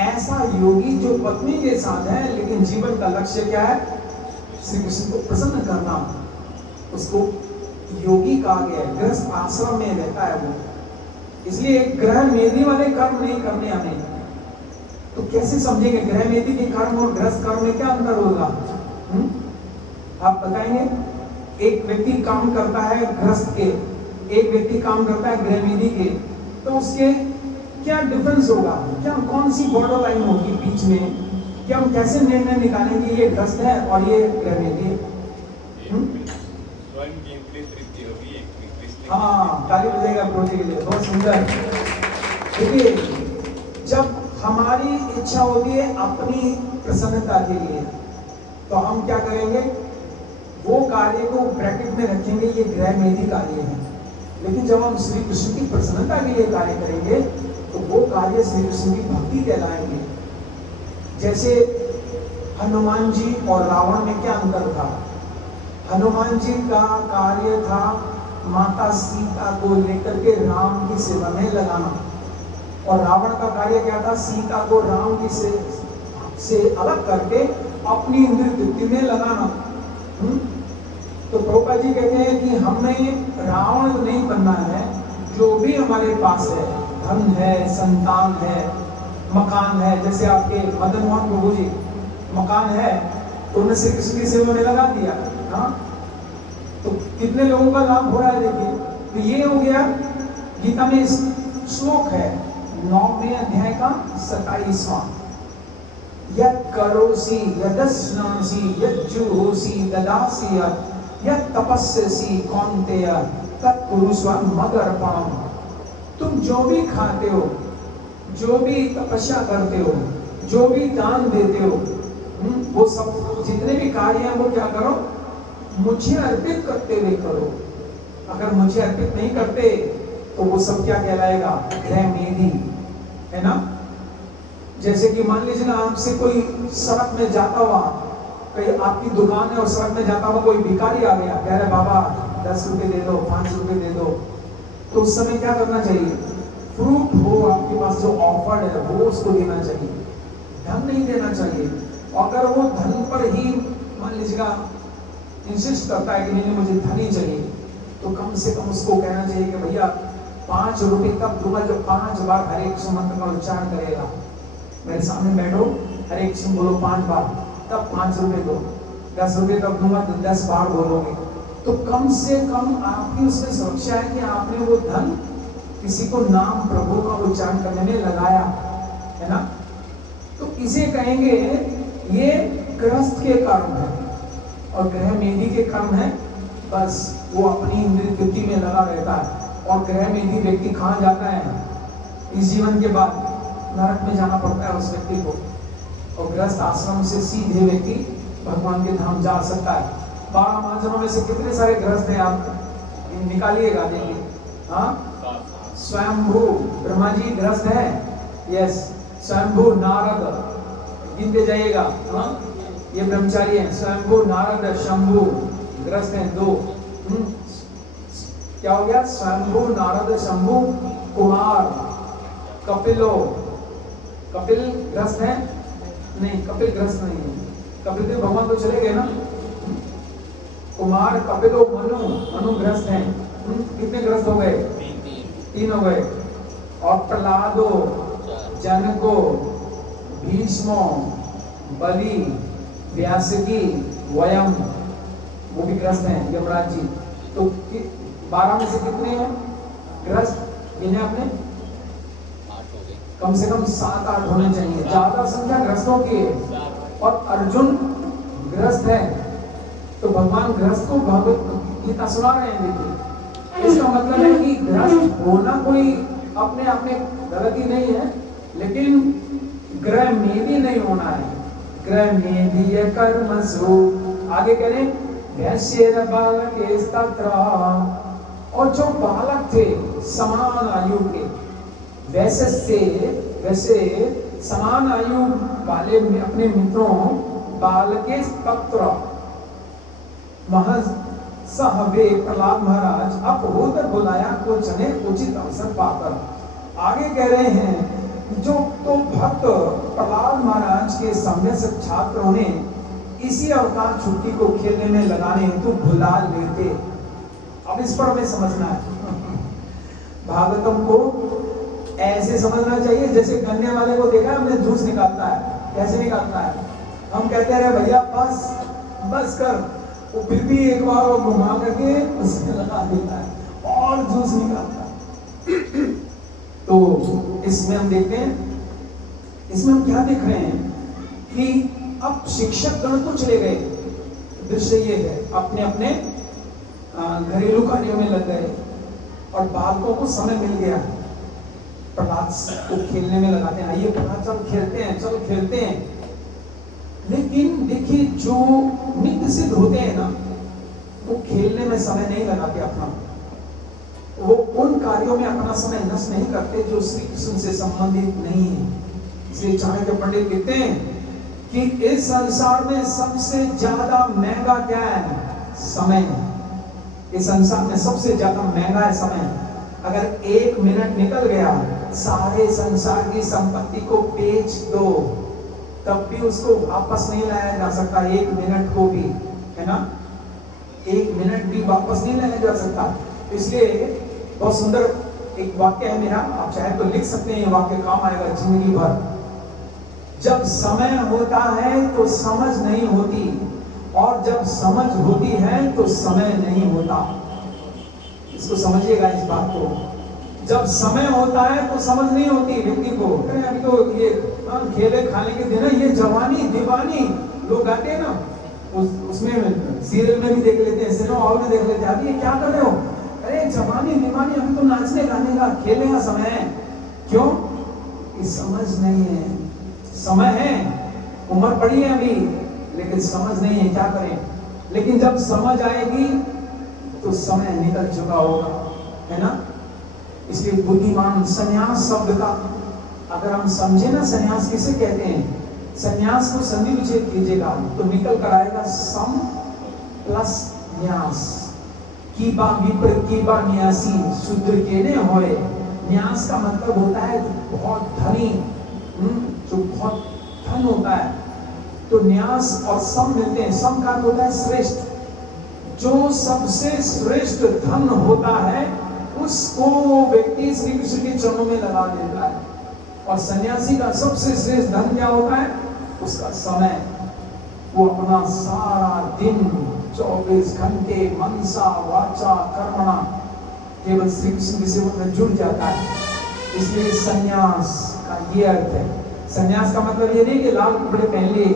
ऐसा योगी जो पत्नी के साथ है, लेकिन जीवन का लक्ष्य क्या है? श्री कृष्ण को प्रसन्न करना। उसको योगी कहा गया है, ग्रस्त आश्रम में रहता है वो। इसलिए ग्रह मेधी वाले कर्म नहीं करने हमें। तो कैसे समझेंगे ग्रह मेधी के कर्म और ग्रस्त कर्म में क्या अंतर होगा? आप बताएंगे? एक व्यक्ति काम करता है ग्रस्त के, एक व्यक्ति काम करता है ग्रह मेधी के, तो उसके क्या डिफरेंस होगा? क्या कौन सी बॉर्डर लाइन होगी बीच में? क्या हम कैसे निर्णय निकालेंगे ये ग्रस्त है और ये ग्रह मेधी है? हाँ, ताली बजाएगा प्रोजेक्ट के लिए, बहुत सुंदर। देखिए, जब हमारी इच्छा होती है अपनी प्रसन्नता के लिए, तो हम क्या करेंगे? वो कार्य को ब्रैकेट में रखेंगे, ये ग्रह मेधी कार्य है। लेकिन जब हम श्री कृष्ण की प्रसन्नता के लिए कार्य करेंगे तो वो कार्य श्री कृष्ण की भक्ति कहलाएंगे। जैसे हनुमान जी और रावण में क्या अंतर था? हनुमान जी का कार्य था माता सीता को लेकर के राम की सेवा में लगाना, और रावण का कार्य क्या था? सीता को राम की से अलग करके अपनी इंद्रिय तृप्ति में लगाना। तो प्रभुपाद जी कहते हैं कि हमें रावण नहीं बनना है। जो भी हमारे पास है, धन है, संतान है, मकान है, जैसे आपके मदन मोहन प्रभु जी मकान है तो उन्हें श्री कृष्ण की सेवा में लगा दिया। हाँ, तो कितने लोगों का लाभ हो रहा है देखिए। तो ये हो गया, गीता में श्लोक है 9वें अध्याय का 27वां। यत् करोसि यदश्नासि यज्जुहोसि ददासि यत् तपस्यसि कौन्तेय तत्कुरुष्व मदर्पणम्। तुम जो भी खाते हो, जो भी तपस्या करते हो, जो भी दान देते हो, वो सब जितने भी कार्य हैं वो क्या करो? मुझे अर्पित करते हुए करो। अगर मुझे अर्पित नहीं करते तो वो सब क्या कहलाएगा? ग्रह मेधी, है ना। जैसे कि मान लीजिए ना, आपसे कोई सड़क में जाता हुआ, कहीं आपकी दुकान है और सड़क में जाता हुआ कोई भिखारी आ गया, कह रहे बाबा 10 रुपए दे दो, 5 रुपए दे दो, तो उस समय क्या करना चाहिए? फ्रूट हो आपके पास जो ऑफर है वो उसको देना चाहिए, धन नहीं देना चाहिए। अगर वो धन पर ही मान लीजिएगा इंसिस्ट करता है कि नहीं मुझे धन ही चाहिए, तो कम से कम उसको कहना चाहिए कि भैया 5 रुपए तब दूंगा जब 5 बार हरे कृष्ण मंत्र का उच्चारण करेगा। मेरे सामने बैठो, हरे कृष्ण बोलो 5 बार, तब 5 रुपए दो। 10 रुपए तब दूंगा तो 10 बार बोलोगे, तो कम से कम आपकी उसमें सुरक्षा है कि आपने वो धन किसी को नाम प्रभु का उच्चारण करने में लगाया, है ना। तो इसे कहेंगे ये ग्रस्त के कर्म है, और ग्रह मेधी के कर्म है बस वो अपनी इंद्रिय तृप्ति में लगा रहता है। और ग्रह में भी व्यक्ति कहाँ जाता है, इस जीवन के बाद नरक में जाना पड़ता है उस व्यक्ति को। और गृहस्थ आश्रम से सीधे व्यक्ति भगवान के धाम जा सकता है। 12 महाजनों में से कितने सारे गृहस्थ हैं, आप निकालिएगा देखिए। हाँ, स्वयंभू ब्रह्मा जी गृहस्थ है, यस। स्वयंभू नारद गिनते जाइएगा। हाँ, ये ब्रह्मचारी हैं। स्वयंभू नारद शंभू गृहस्थ हैं 2। क्या हो गया, स्वयंभू नारद शंभू कुमार कपिलो। कपिल ग्रस्त है नहीं, कपिल ग्रस्त नहीं है, कपिल देव भगवान तो चले गए ना। कुमार कपिलो मनु ग्रस्त हैं। कितने ग्रस्त हो गए, 3 हो गए। और प्रहलादो जनको भीष्मो बलि व्यासकी वयम वो भी ग्रस्त हैं, यमराज जी। तो 12 में से कितने हैं ग्रस्त, गिने आपने? कम से कम 7-8 होने चाहिए, ज्यादा संख्या ग्रस्तों की है। और अर्जुन ग्रस्त है, तो भगवान ग्रस्त को भगवत गीता सुना रहे हैं। देखिए, इसका मतलब है कि ग्रस्त होना कोई अपने आप में गलती नहीं है, लेकिन ग्रह में भी नहीं होना है। ग्रह में भी ये कर्म सो, आगे कह रहे वैश्य बालक। और जो बालक थे समान आयु के, वैसे समान आयु वाले अपने मित्रों बालके तत्र महज सहवे प्रहलाद महाराज अब होकर बुलाया को चने उचित अवसर पाकर। आगे कह रहे हैं जो तो भक्त प्रहलाद महाराज के सम्यक छात्रों ने इसी अवतार छुट्टी को खेलने में लगाने हेतु भुला लेते। अब इस पर हमें समझना है, भागवतम को ऐसे समझना चाहिए जैसे गन्ने वाले को देखा हमने जूस निकालता है, कैसे निकालता है। हम कहते हैं भैया बस कर, वो फिर भी एक बार वो घुमा करके उसमें लगा देता है और जूस निकालता है। तो इसमें हम देखते हैं, इसमें हम क्या देख रहे हैं कि अब शिक्षक गण तो चले गए, दृश्य ये है अपने अपने घरेलू कार्यों में लग गए और बालकों को समय मिल गया। प्रहलाद को खेलने में लगाते हैं, आइए प्रहलाद चल खेलते हैं। लेकिन देखिए जो नित्य सिद्ध होते हैं ना, वो खेलने में समय नहीं लगाते अपना, वो उन कार्यों में अपना समय नष्ट नहीं करते जो श्री कृष्ण से संबंधित नहीं है। इसलिए चाणक्य पंडित कहते हैं कि इस संसार में सबसे ज्यादा महंगा क्या है, समय। इस संसार में सबसे ज्यादा महंगा है समय। अगर 1 मिनट निकल गया, सारे संसार की संपत्ति को बेच दो, तब भी उसको वापस नहीं लाया जा सकता। 1 मिनट को भी, है ना, 1 मिनट भी वापस नहीं लाया जा सकता। इसलिए बहुत सुंदर एक वाक्य है मेरा, आप चाहे तो लिख सकते हैं, ये वाक्य काम आएगा जिंदगी भर। जब समय होता है तो समझ नहीं होती, और जब समझ होती है तो समय नहीं होता। इसको समझिएगा इस बात को। जब समय होता है तो समझ नहीं होती व्यक्ति को। अभी तो ये खेले खाने के दिन ये जवानी दीवानी लोग आते हैं ना, उसमें सीरियल में भी देख लेते हैं, सिनेमा हॉल में देख लेते हैं। अभी ये क्या कर रहे हो, अरे जवानी दीवानी, अभी तो नाचने गाने का खेलने का समय है। क्यों, ये समझ नहीं है। समय है, उम्र पड़ी है अभी, लेकिन समझ नहीं है, क्या करें। लेकिन जब समझ आएगी तो समय निकल चुका होगा, है ना। इसलिए बुद्धिमान संन्यास शब्द का अगर हम समझे ना, संन्यास किसे कहते हैं, संन्यास को संधि विच्छेद कीजिएगा तो निकल कर आएगा सम प्लस न्यास। कीबा विप्र कीबा न्यासी शूद्र के ने होए। न्यास का मतलब होता है बहुत धनी, जो बहुत धन होता है। तो न्यास और सम मिलते हैं, सम का होता है श्रेष्ठ। जो सबसे श्रेष्ठ धन होता है उसको व्यक्ति श्री कृष्ण के चरणों में लगा देता है। और सन्यासी का सबसे श्रेष्ठ धन क्या होता है, उसका समय। वो अपना सारा दिन 24 घंटे मनसा वाचा कर्मणा केवल श्री कृष्ण की सेवा में जुड़ जाता है। इसलिए सन्यास का ये अर्थ है। सन्यास का मतलब ये नहीं कि लाल कपड़े पहन लिए,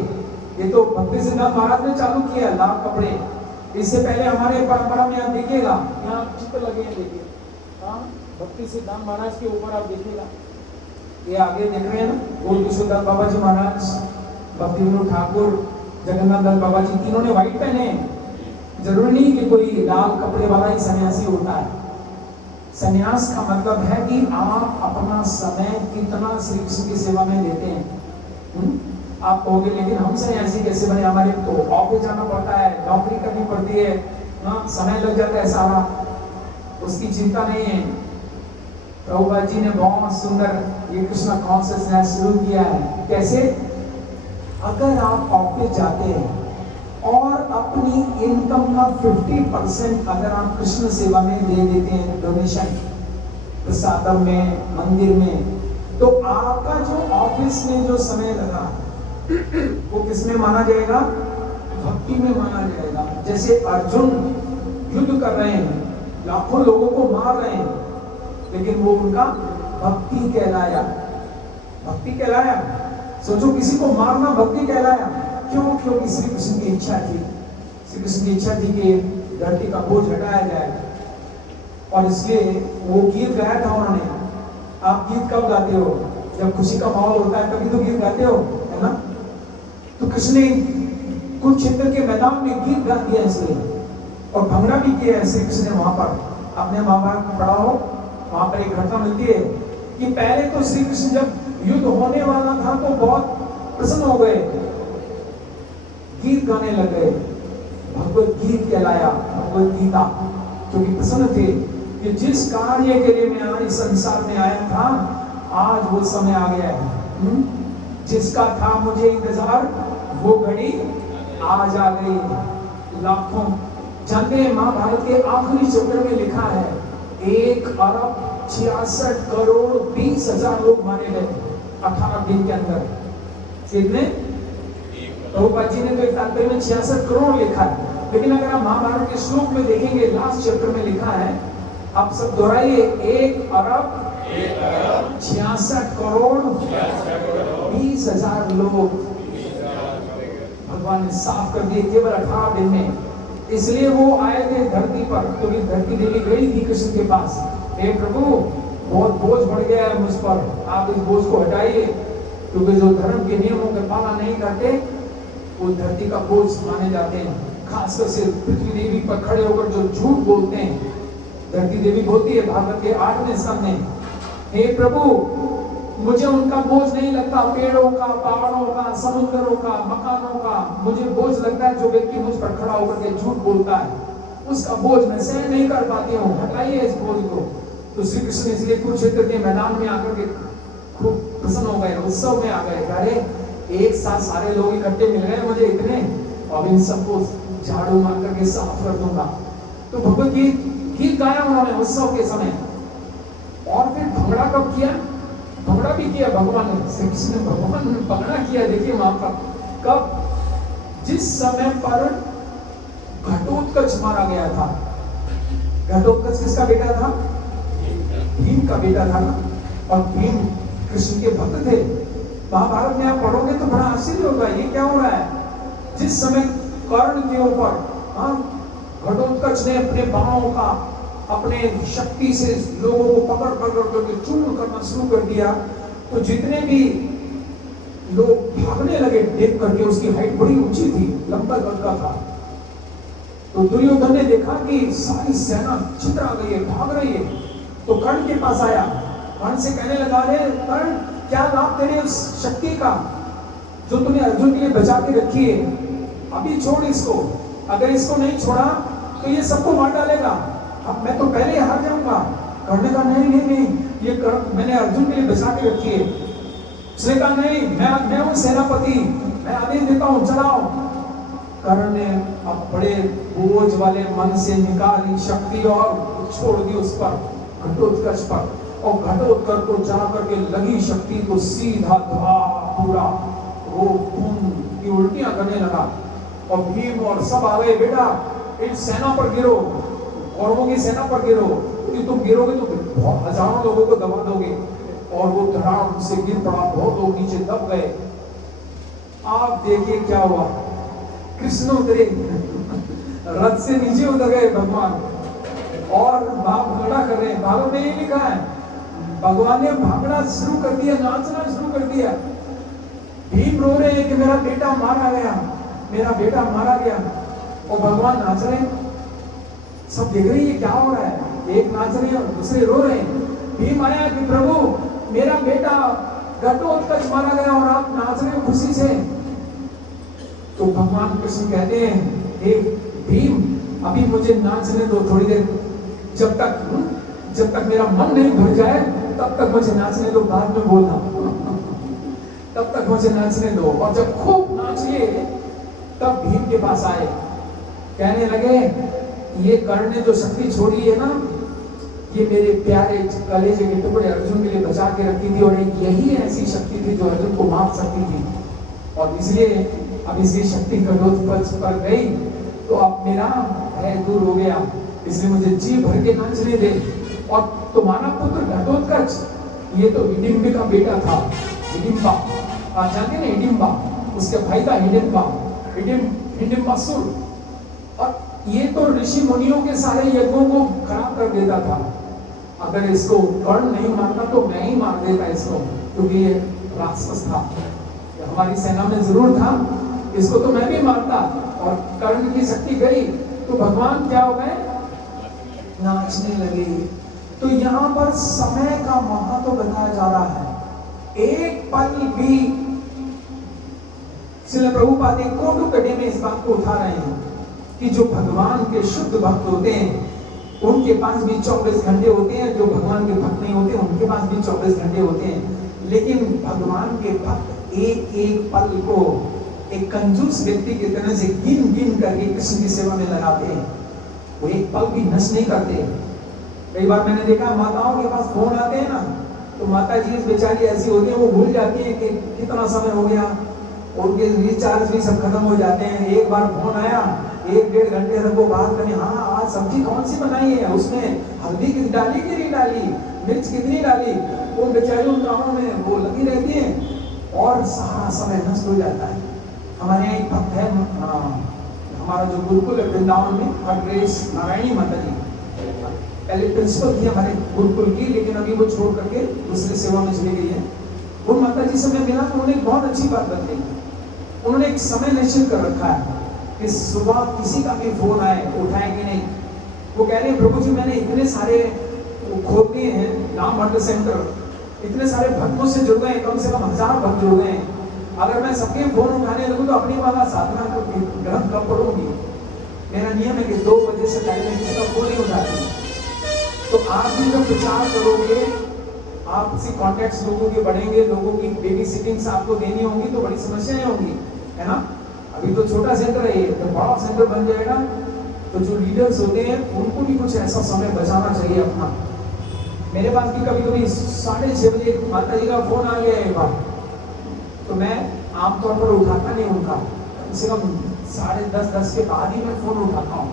ये तो भक्ति सिद्धांत महाराज ने चालू किया लाल कपड़े। इससे पहले हमारे परंपरा में आप देखिएगा, यहाँ चित्र लगे हैं, देखिए, हाँ, भक्ति सिद्धांत महाराज के ऊपर आप देखिएगा, ये आगे देख रहे हैं ना, गोल किशोरदास बाबा जी महाराज, भक्ति विनोद ठाकुर, जगन्नाथ दास बाबा जी, तीनों ने व्हाइट पहने। जरूरी नहीं कि कोई लाल कपड़े वाला ही सन्यासी होता है। सन्यास का मतलब है कि आप अपना समय कितना श्री कृष्ण की सेवा में देते हैं। आप कहोगे लेकिन हम सन्यासी कैसे बने, हमारे तो ऑफिस जाना पड़ता है, नौकरी करनी पड़ती है, हाँ, समय लग जाता है सारा। उसकी चिंता नहीं है। प्रभुपाद जी ने बहुत सुंदर ये कृष्णा कॉन्शियसनेस शुरू किया है। कैसे? अगर आप ऑफिस जाते हैं और अपनी इनकम का 50% अगर आप कृष्ण सेवा में दे देते हैं, डोनेशन, प्रसादम में, मंदिर में, तो आपका जो ऑफिस में जो समय लगा वो किस में माना जाएगा? भक्ति में माना जाएगा। जैसे अर्जुन युद्ध कर रहे हैं, लाखों लोगों को मार रहे हैं, लेकिन वो उनका भक्ति कहलाया। भक्ति कहलाया। सोचो, किसी को मारना भक्ति कहलाया। क्यों? क्योंकि श्री कृष्ण की इच्छा थी। श्री कृष्ण की इच्छा थी कि धरती का बोझ हटाया जाए, और इसलिए वो गीत गाया था उन्होंने। आप गीत कब गाते हो? जब खुशी का माहौल होता है तभी तो गीत गाते हो, है ना? तो कृष्ण ने कुरुक्षेत्र के मैदान में गीत गा दिया इसलिए, और भंगड़ा भी किया है श्री कृष्ण ने वहां पर। आपने महाभारत में पढ़ा हो, वहां पर एक घटना मिलती है कि पहले तो श्री कृष्ण जब युद्ध होने वाला था तो बहुत प्रसन्न हो गए, गीत गाने लग गए। भगवत गीत कहलाया, भगवत गीता, क्योंकि प्रसन्न थे कि जिस कार्य के लिए मैं आज संसार में आया था, आज वो समय आ गया है। जिसका था मुझे इंतजार, वो घड़ी आज आ गई। लाखों जानते हैं, महाभारत के आखिरी चैप्टर में लिखा है 1,66,20,00,000 लोग मारे गए 18 दिन के अंदर। कितने? प्रभुपाद जी ने तो एक तात्पर्य में 66 करोड़ लिखा है, लेकिन अगर आप महाभारत के श्लोक में देखेंगे, लास्ट चैप्टर में लिखा है, आप सब दोहराइए, 1,66,20,00,000 लोग भगवान ने साफ कर दिए केवल 18 दिन में। इसलिए वो आए थे धरती पर, क्योंकि धरती देवी गई थी कृष्ण के पास, हे प्रभु बहुत बोझ बढ़ गया है मुझ पर, आप इस बोझ को हटाइए, क्योंकि जो धर्म के नियमों का पालन नहीं करते वो धरती का बोझ माने जाते हैं। खासकर से पृथ्वी देवी पर खड़े होकर जो झूठ बोलते हैं, धरती देवी बोलती है भागवत के 8वें स्कंद में, हे प्रभु मुझे उनका बोझ नहीं लगता, पेड़ों का, पहाड़ों का, समुद्रों का, मकानों का मुझे बोझ लगता है जो व्यक्ति मुझ पर खड़ा होकर के झूठ बोलता है, उसका बोझ मैं सहन नहीं कर पाती हूँ, हटाइए इस बोझ को। तो श्री कृष्ण इसलिए कुरुक्षेत्र के मैदान में आकर के खूब प्रसन्न हो गए, उत्सव में आ गए। अरे एक साथ सारे लोग इकट्ठे मिल गए मुझे इतने, और इन सबको झाड़ू मार करके साफ कर दूंगा। तो भगवत गीत गाया उन्होंने उत्सव के समय। और फिर भंगड़ा कब किया? भंगड़ा भी किया भगवान ने, श्री कृष्ण ने भगवान ने भंगड़ा किया। देखिए वहां पर कब? जिस समय पर घटोत्कच मारा गया था। घटोत्कच किसका बेटा था? भीम का बेटा था ना, और भीम कृष्ण के भक्त थे। महाभारत में आप पढ़ोगे तो बड़ा आश्चर्य होगा, ये क्या हो रहा है? जिस समय कर्ण के ऊपर घटोत्कच ने अपने बाणों का, अपने शक्ति से लोगों को पकड़ करके चूर्ण करना शुरू कर दिया, तो जितने भी लोग भागने लगे देख करके, उसकी हाइट बड़ी ऊंची थी, लंबा लड़का था। तो दुर्योधन ने देखा कि सारी सेना छितरा गई है, भाग रही है, तो कर्ण के पास आया, कर्ण से कहने लगा, रे कर्ण क्या लाभ तेरे उस शक्ति का जो तूने अर्जुन के लिए बचा के रखी है, अभी छोड़ इसको, अगर इसको नहीं छोड़ा तो ये सबको मार डालेगा, अब मैं तो पहले हार जाऊंगा। कर्ण ने कहा नहीं नहीं नहीं, ये मैंने अर्जुन के लिए बचा के रखी है। उसने कहा नहीं, मैं हूं सेनापति, मैं आदेश देता हूं, चलाओ। कर्ण ने अब बड़े बोझ वाले मन से निकाली शक्ति और छोड़ दी उस पर, घटोत्कच पर, और घटोत्कच को जाकर के लगी शक्ति को सीधा धुआ पूरा वो खून की उल्टियां करने लगा। और भीम और सब आ गए, बेटा इन सेना पर गिरो, कौरवों की सेना पर गिरो, क्योंकि तुम गिरोगे तो हजारों लोगों को दबा दोगे। और वो धड़ाम से गिर पड़ा, बहुत लोग नीचे दब गए। आप देखिए क्या हुआ, कृष्ण उतरे रथ से नीचे उतर गए भगवान और भांगड़ा कर रहे हैं। भागवत में ये लिखा है, भगवान ने भागना शुरू कर दिया, नाचना शुरू कर दिया। भीम रो रहे हैं कि मेरा बेटा मारा गया, मेरा बेटा मारा गया, और भगवान नाच रहे हैं। सब देख रहे हैं क्या हो रहा है, एक नाच रहे हैं और दूसरे रो रहे हैं। भीम आया कि प्रभु मेरा बेटा घटोत्कच मारा गया और आप नाच रहे हो खुशी से। तो भगवान कृष्ण कहते हैं, हे भीम अभी मुझे नाचने दो थोड़ी देर, जब तक मेरा मन नहीं भर जाए तब तक मुझे नाचने दो, बाद में बोलना, तब तक मुझे नाचने दो। और जब खूब नाच लिए तब भीम के पास आए, कहने लगे ये कर्ण ने जो शक्ति छोड़ी है ना, ये मेरे प्यारे कलेजे के टुकड़े अर्जुन के लिए बचा के रखी थी, और एक यही ऐसी शक्ति थी जो अर्जुन को मार सकती थी, और इसलिए अब इसकी शक्ति घटोत्कच पर गई तो अब मेरा भय दूर हो गया, इसलिए मुझे जी भर के नाचने दे। और तुम्हारा पुत्र घटोत्कच ये तो हिडिंबा का बेटा था, हिडिंबा आप जानते हैं, हिडिंबा उसके भाई था हिडिंबा, हिडिंबासुर, और ये तो ऋषि मुनियों के सारे यज्ञों को खराब कर देता था। अगर इसको कर्ण नहीं मारता तो मैं ही मार देता इसको, क्योंकि ये राक्षस था, हमारी सेना में जरूर था, इसको तो मैं भी मारता। और कर्ण की शक्ति गई तो भगवान क्या हो गए, नाचने लगे। तो यहाँ पर समय का महत्व बताया जा रहा है। एक पल भी श्रील प्रभुपाद कोटू कड़े में इस बात को उठा रहे हैं कि जो भगवान के शुद्ध भक्त होते हैं उनके पास भी 24 घंटे होते हैं, जो भगवान के भक्त नहीं होते उनके पास भी 24 घंटे होते हैं। लेकिन भगवान के भक्त एक एक पल को एक कंजूस व्यक्ति की तरह से गिन गिन करके कृष्ण की सेवा में लगाते हैं, वो एक पल भी नष्ट नहीं करते। कई बार मैंने देखा माताओं के पास फोन आते हैं ना, तो माता जी बेचारी ऐसी होती है, वो भूल जाती है कि कितना समय हो गया, उनके रिचार्ज भी सब खत्म हो जाते हैं। एक बार फोन आया, 1-1.5 घंटे तक वो बात करें, हाँ आज सब्जी कौन सी बनाई है, उसमें हल्दी कितनी डाली कि नहीं डाली, मिर्च कितनी डाली, वो बेचारी उन कामों में वो लगी रहती है और सारा समय नष्ट हो जाता है। हमारे यहाँ एक भक्त है, हमारा जो गुरुकुल है वृंदावन में, हरग्रेस नारायणी माता जी, पहले प्रिंसिपल थी हमारे गुरुकुल की, लेकिन अभी वो छोड़ करके दूसरी सेवा में चली गई है। उन माता जी से मैं मिला तो उन्होंने बहुत अच्छी बात बताई। उन्होंने एक समय निश्चित कर रखा है कि सुबह किसी का भी फोन आए तो उठाएंगे नहीं। वो कह रहे हैं प्रभु जी मैंने इतने सारे खोल दिए हैं नाम मर्द सेंटर, इतने सारे भक्तों से जुड़ गए, कम से कम 1000 भक्त जुड़ गए हैं। अगर मैं सबके फोन उठाने लगूँ तो अपनी वाला साधना को ग्रंथ कब पढ़ूंगी। मेरा नियम है कि 2 बजे से पहले मैं किसी का फोन नहीं उठाती। तो आप भी जब प्रचार करोगे, आपसे कॉन्टेक्ट्स लोगों के बढ़ेंगे, लोगों की बेबी सिटिंग्स आपको देनी होंगी तो बड़ी समस्याएं होंगी, है ना। अभी तो छोटा सेंटर है, जब बड़ा सेंटर बन जाएगा तो जो लीडर्स होते हैं उनको भी कुछ ऐसा समय बचाना चाहिए अपना। मेरे पास भी कभी कभी 6:30 बजे माता जी का फोन आ गया एक बार, तो मैं आमतौर पर उठाता नहीं उनका, कम से कम 10:30 के बाद ही मैं फोन उठाता हूँ,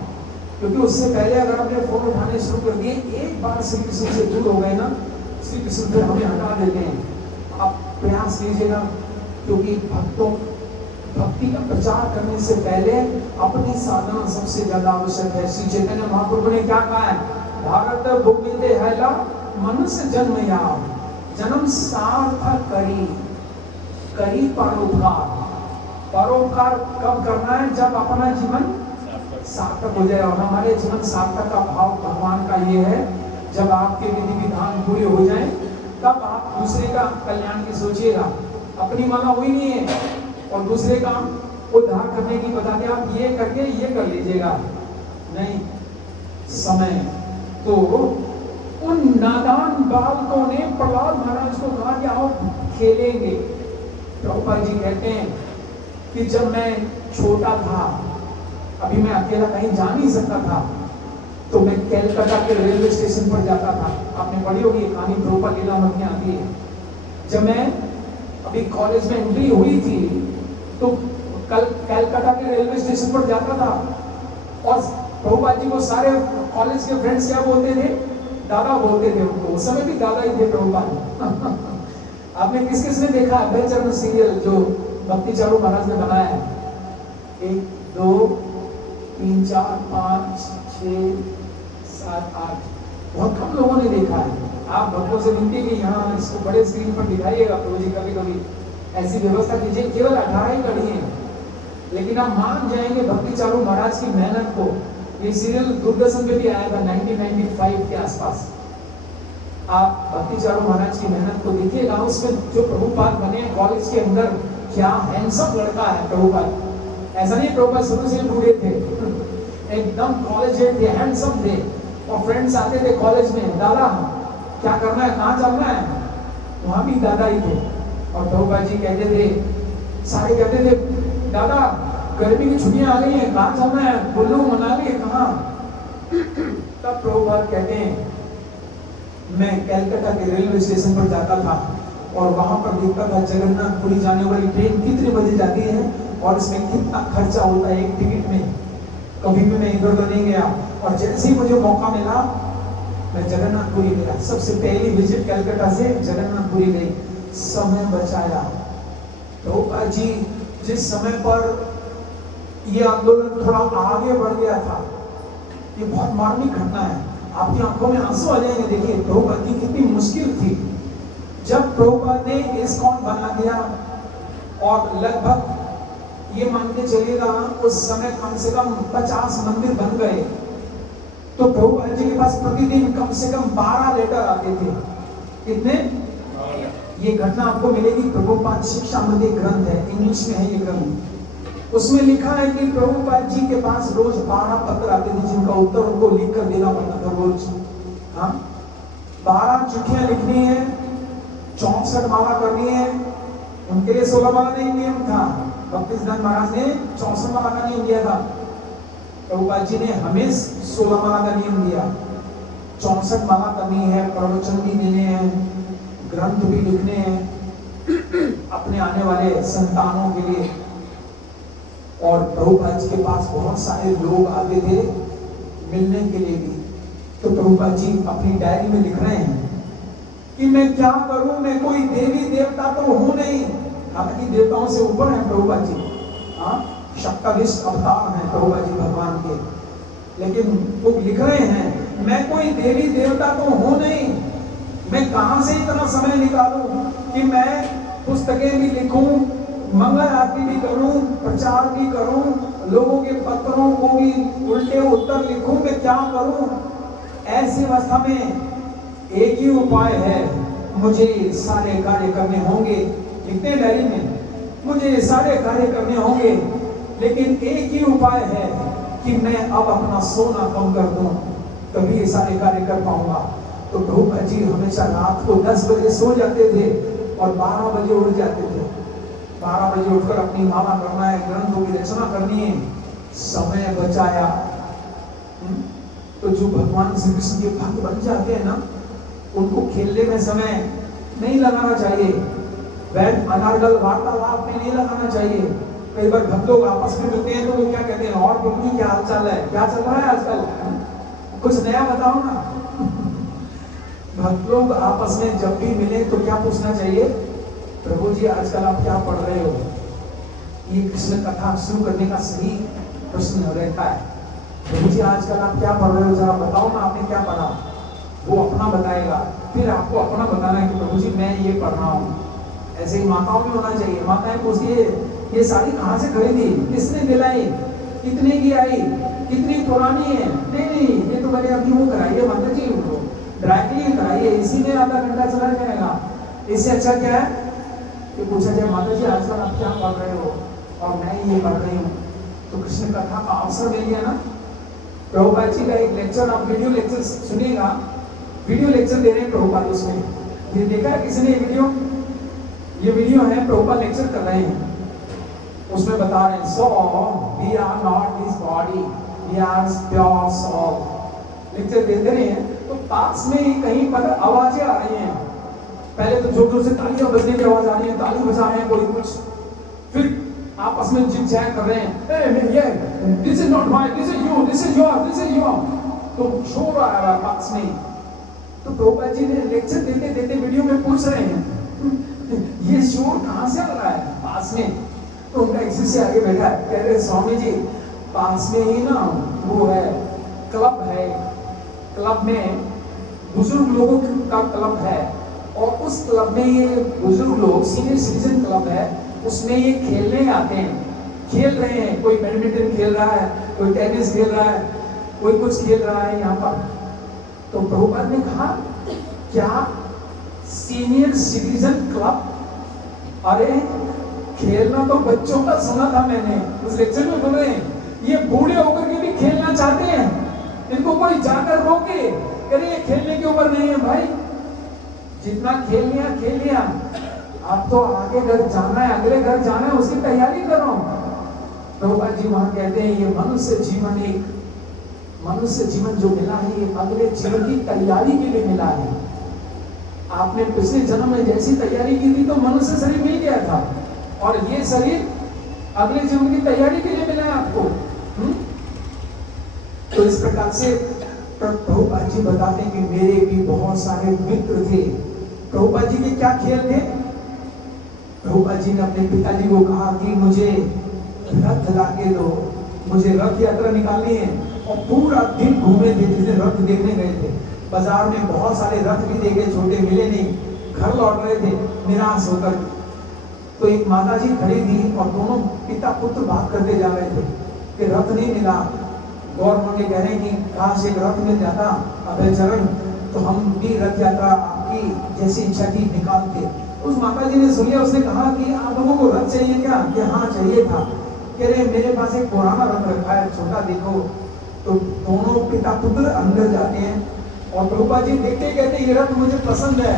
क्योंकि उससे पहले अगर हमने फोन उठाने शुरू कर दिए, एक बार श्री कृष्ण से दूर हो गए ना, श्री कृष्ण फिर हमें हटा देते हैं। आप प्रयास कीजिएगा, क्योंकि भक्ति का प्रचार करने से पहले अपनी साधना सबसे ज्यादा आवश्यक है। श्री चैतन्य महाप्रभु ने क्या कहा है, भागवत बुक मिलते है ला मनुष्य जन्म या जन्म सार्थक करी परोपकार। परोपकार कब करना है, जब अपना जीवन सार्थक हो जाए। और हमारे जीवन सार्थक का भाव भगवान का ये है, जब आपके विधि विधान पूरे हो जाए तब आप दूसरे का कल्याण की सोचिएगा। अपनी माना हुई नहीं है और दूसरे का उद्धार करने की बता के आप ये करके ये कर लीजिएगा, नहीं। समय तो उन नादान बालकों ने प्रहलाद महाराज को कहा कि आओ खेलेंगे। प्रभुपाद जी कहते हैं कि जब मैं छोटा था, अभी मैं अकेला कहीं जा नहीं सकता था, तो मैं कैलकाटा के रेलवे स्टेशन पर जाता था। आपने पढ़ी होगी कहानी, प्रभुपाद लीलामृत में आती है। जब मैं अभी कॉलेज में एंट्री हुई थी तो कैलकाटा के रेलवे स्टेशन पर जाता था, और प्रभुपाद जी को सारे कॉलेज के फ्रेंड्स क्या बोलते थे, दादा बोलते थे उनको। उस समय भी दादा ही थे प्रभुपाद। आपने किस किस ने देखा अभयचरण सीरियल जो भक्ति चारू महाराज ने बनाया है? 1 2 3, 4, 5, 6, 7, 8 बहुत कम लोगों ने देखा है। आप भक्तों से विनती कि यहाँ इसको बड़े स्क्रीन पर दिखाइएगा प्रभु जी, कभी कभी ऐसी व्यवस्था कीजिए। केवल 18 ही कड़ी है, लेकिन आप मान जाएंगे भक्ति चारू महाराज की मेहनत को। ये सीरियल दूरदर्शन पे भी आया था 1995 के आसपास। आप भक्ति चारू महाराज की मेहनत को देखिएगा। उसमें जो प्रभुपाद बने कॉलेज के अंदर, क्या हैंडसम लड़का है प्रभुपाद। ऐसा नहीं प्रभुपाद शुरू से बूढ़े थे, एकदम कॉलेज थे, हैंडसम थे। और फ्रेंड्स आते थे कॉलेज में, दादा क्या करना है, कहाँ चलना है, वहां भी दादा ही थे। और प्रभुपाद जी कहते थे, सारे कहते थे दादा गर्मी की छुट्टियां आ गई हैं, कहाँ चलना है, कुल्लू मनाली कहाँ। तब प्रभुपाद कहते हैं मैं कलकत्ता के रेलवे स्टेशन पर जाता था और वहां पर देखता था जगन्नाथपुरी जाने वाली ट्रेन कितने बजे जाती है और इसमें कितना खर्चा होता है एक टिकट में। कभी भी मैं इधर तो नहीं गया, और जैसे ही मुझे मौका मिला मैं जगन्नाथपुरी गया। सबसे पहली विजिट कलकत्ता से जगन्नाथपुरी गई, समय बचाया। प्रभुपाद जी जिस समय पर ये आंदोलन थोड़ा आगे बढ़ गया था, ये बहुत मार्मिक घटना है, आपकी आंखों में आंसू आ जाएंगे। देखिए प्रभुपाद की कितनी मुश्किल थी। जब प्रभुपाद ने इस्कॉन बना दिया और लगभग ये मान के चलिएगा उस समय कम से कम 50 मंदिर बन गए, तो प्रभुपाद जी के पास प्रतिदिन कम से कम 12 लेटर आते थे। कितने? ये घटना आपको मिलेगी प्रभुपाद शिक्षा मध्य ग्रंथ है, इंग्लिश में है ये ग्रंथ। उसमें लिखा है कि प्रभुपाद जी के पास रोज 12 पत्र आते थे जिनका उत्तर उनको लिख कर देना पड़ता था रोज। हाँ, 12 चिट्ठियां लिखनी है, 64 माला करनी है। उनके लिए 16 माला नहीं नियम था, भक्ति सिद्धांत महाराज ने 64 माला का नियम दिया था। प्रभुपाद जी ने हमें 16 माला का नियम दिया। 64 माला करनी है, प्रवचन भी देने हैं, ग्रंथ भी लिखने हैं अपने आने वाले संतानों के लिए। और प्रभुपाद जी के पास बहुत सारे लोग आते थे मिलने के लिए भी। तो प्रभुपाद जी अपनी डायरी में लिख रहे हैं कि मैं क्या करूं, मैं कोई देवी देवता तो हूं नहीं, हालांकि देवताओं से ऊपर है प्रभुपाद जी। हाँ, शक्तिविष्ट अवतार हैं प्रभुपाद जी भगवान के, लेकिन वो लिख रहे हैं मैं कोई देवी देवता तो हूं नहीं, मैं कहां से इतना समय निकालूं कि मैं पुस्तकें भी लिखूं, मंगल आरती भी करूं, प्रचार भी करूं, लोगों के पत्रों को भी उल्टे उत्तर लिखूं, मैं क्या करूं। ऐसी अवस्था में एक ही उपाय है, मुझे सारे कार्य करने होंगे। लिखते डायरी में मुझे सारे कार्य करने होंगे, लेकिन एक ही उपाय है कि मैं अब अपना सोना कम कर दूं, तभी ये सारे कार्य कर पाऊंगा। तो प्रभुपाद जी हमेशा रात को 10 बजे सो जाते थे और 12 बजे उठ जाते थे। 12 बजे उठकर अपनी माला करना है, ग्रंथों की रचना करनी है, समय बचाया। तो जो भगवान श्री कृष्ण के भक्त बन जाते हैं ना, उनको खेलने में समय नहीं लगाना चाहिए, बैठ अनार्गल वार्तालाप में नहीं लगाना चाहिए। कई बार भक्त लोग आपस में मिलते हैं तो वो क्या कहते हैं, और प्रभु जी क्या हाल चाल है, क्या चल रहा है आजकल, कुछ नया बताओ ना। भक्त लोग आपस में जब भी मिले तो क्या पूछना चाहिए, प्रभु जी आजकल आप क्या पढ़ रहे हो। ये कृष्ण कथा शुरू करने का सही प्रश्न रहता है। प्रभु जी आजकल आप क्या पढ़ रहे हो, जरा बताओ ना आपने क्या पढ़ा। वो अपना बताएगा, फिर आपको अपना बताना है कि प्रभु जी मैं ये पढ़ रहा हूँ। ऐसे ही माताओं में होना चाहिए। माताएं पूछती है ये साड़ी कहाँ से खरीदी, किसने दिलाई, कितने की आई, कितनी पुरानी है। नहीं ये तो मैंने अभी वो कराई है माता जी, ड्राई क्लीन कराई है, इसी में आधा घंटा चला जाएगा। इससे अच्छा क्या है कि पूछा जाए माता जी आजकल आप क्या पढ़ रहे हो, और मैं ये पढ़ रही हूँ। तो कृष्ण कथा का अवसर मिल गया ना। प्रभुपाद जी का एक लेक्चर आप वीडियो लेक्चर सुनिएगा, वीडियो लेक्चर दे रहे हैं प्रभुपाद उसमें। ये देखा है किसी ने वीडियो? ये वीडियो है प्रभुपाद लेक्चर कर रहे हैं, उसमें बता रहे हैं so we are not this body, we are pure soul. Lecture देते रहे हैं तो पास में ही कहीं पर आवाजें आ रही हैं। पहले तो जोर जोर से तालियां बजने की आवाज आ रही है, ताली बजा रहे हैं कोई कुछ, फिर आपस में जिग जैग कर रहे हैं, this is not my, this is you, this is your, this is your. तो शोर आ रहा है पास में। तो प्रभुपाद जी ने लेक्चर देते देते वीडियो में पूछ रहे हैं ये शोर कहाँ से आ रहा है पास में। तो उनका एक शिष्य आगे बैठा है, कह रहे स्वामी जी पास में ही ना वो है, क्लब है, क्लब में बुजुर्ग लोगों का क्लब है, और उस क्लब में ये बुजुर्ग लोग, सीनियर सिटीजन क्लब है, उसमें ये खेलने आते हैं, खेल रहे हैं, कोई बैडमिंटन खेल रहा है, कोई टेनिस खेल रहा है, कोई कुछ खेल रहा है यहाँ पर। तो प्रभुपाद ने कहा क्या सीनियर सिटीजन क्लब, अरे खेलना तो बच्चों का सुना था मैंने, उस लेक्चर में बोल रहे हैं ये बूढ़े होकर के भी खेलना चाहते हैं, इनको कोई जाकर रोके, करे ये खेलने की उम्र नहीं है भाई, जितना खेल लिया, अब तो आगे घर जाना है, अगले घर जाना है, उसकी तैयारी करो। प्रभुपाद जी वहां कहते हैं ये मनुष्य जीवन जो मिला है ये अगले जीवन की तैयारी के लिए मिला है। आपने पिछले जन्म में जैसी तैयारी की थी तो मनुष्य शरीर मिल गया था, और ये शरीर अगले जीवन की तैयारी के लिए मिला है आपको। तो इस प्रकार से प्रभुपाद जी बताते हैं कि मेरे भी बहुत सारे मित्र थे। प्रभुपाद जी के क्या खेल थे? प्रभुपाद जी ने अपने पिताजी को कहा कि मुझे रथ ला के दो, मुझे रथ यात्रा निकालनी है, और पूरा दिन घूमे थे, जिस दिन रथ देखने गए थे। बाजार में बहुत सारे रथ भी देखे, छोटे मिले नहीं, घर लौट रहे थे निराश होकर। तो एक माता जी खड़ी थी और दोनों पिता पुत्र बात करते जा रहे थे कि रथ नहीं मिला। गौर मांगे कह रहे हैं कि काश एक रथ मिल जाता अभय चरण, तो हम भी रथ यात्रा आपकी जैसी इच्छा की निकालते। उस माता जी ने सुनिया, उसने कहा कि आप लोगों को रथ चाहिए क्या? कि हाँ चाहिए था। कह रहे मेरे पास एक पुराना रथ रखा है, छोटा देखो। तो दोनों पिता पुत्र अंदर जाते हैं और प्रभुपाद जी देखते कहते ये रथ मुझे पसंद है,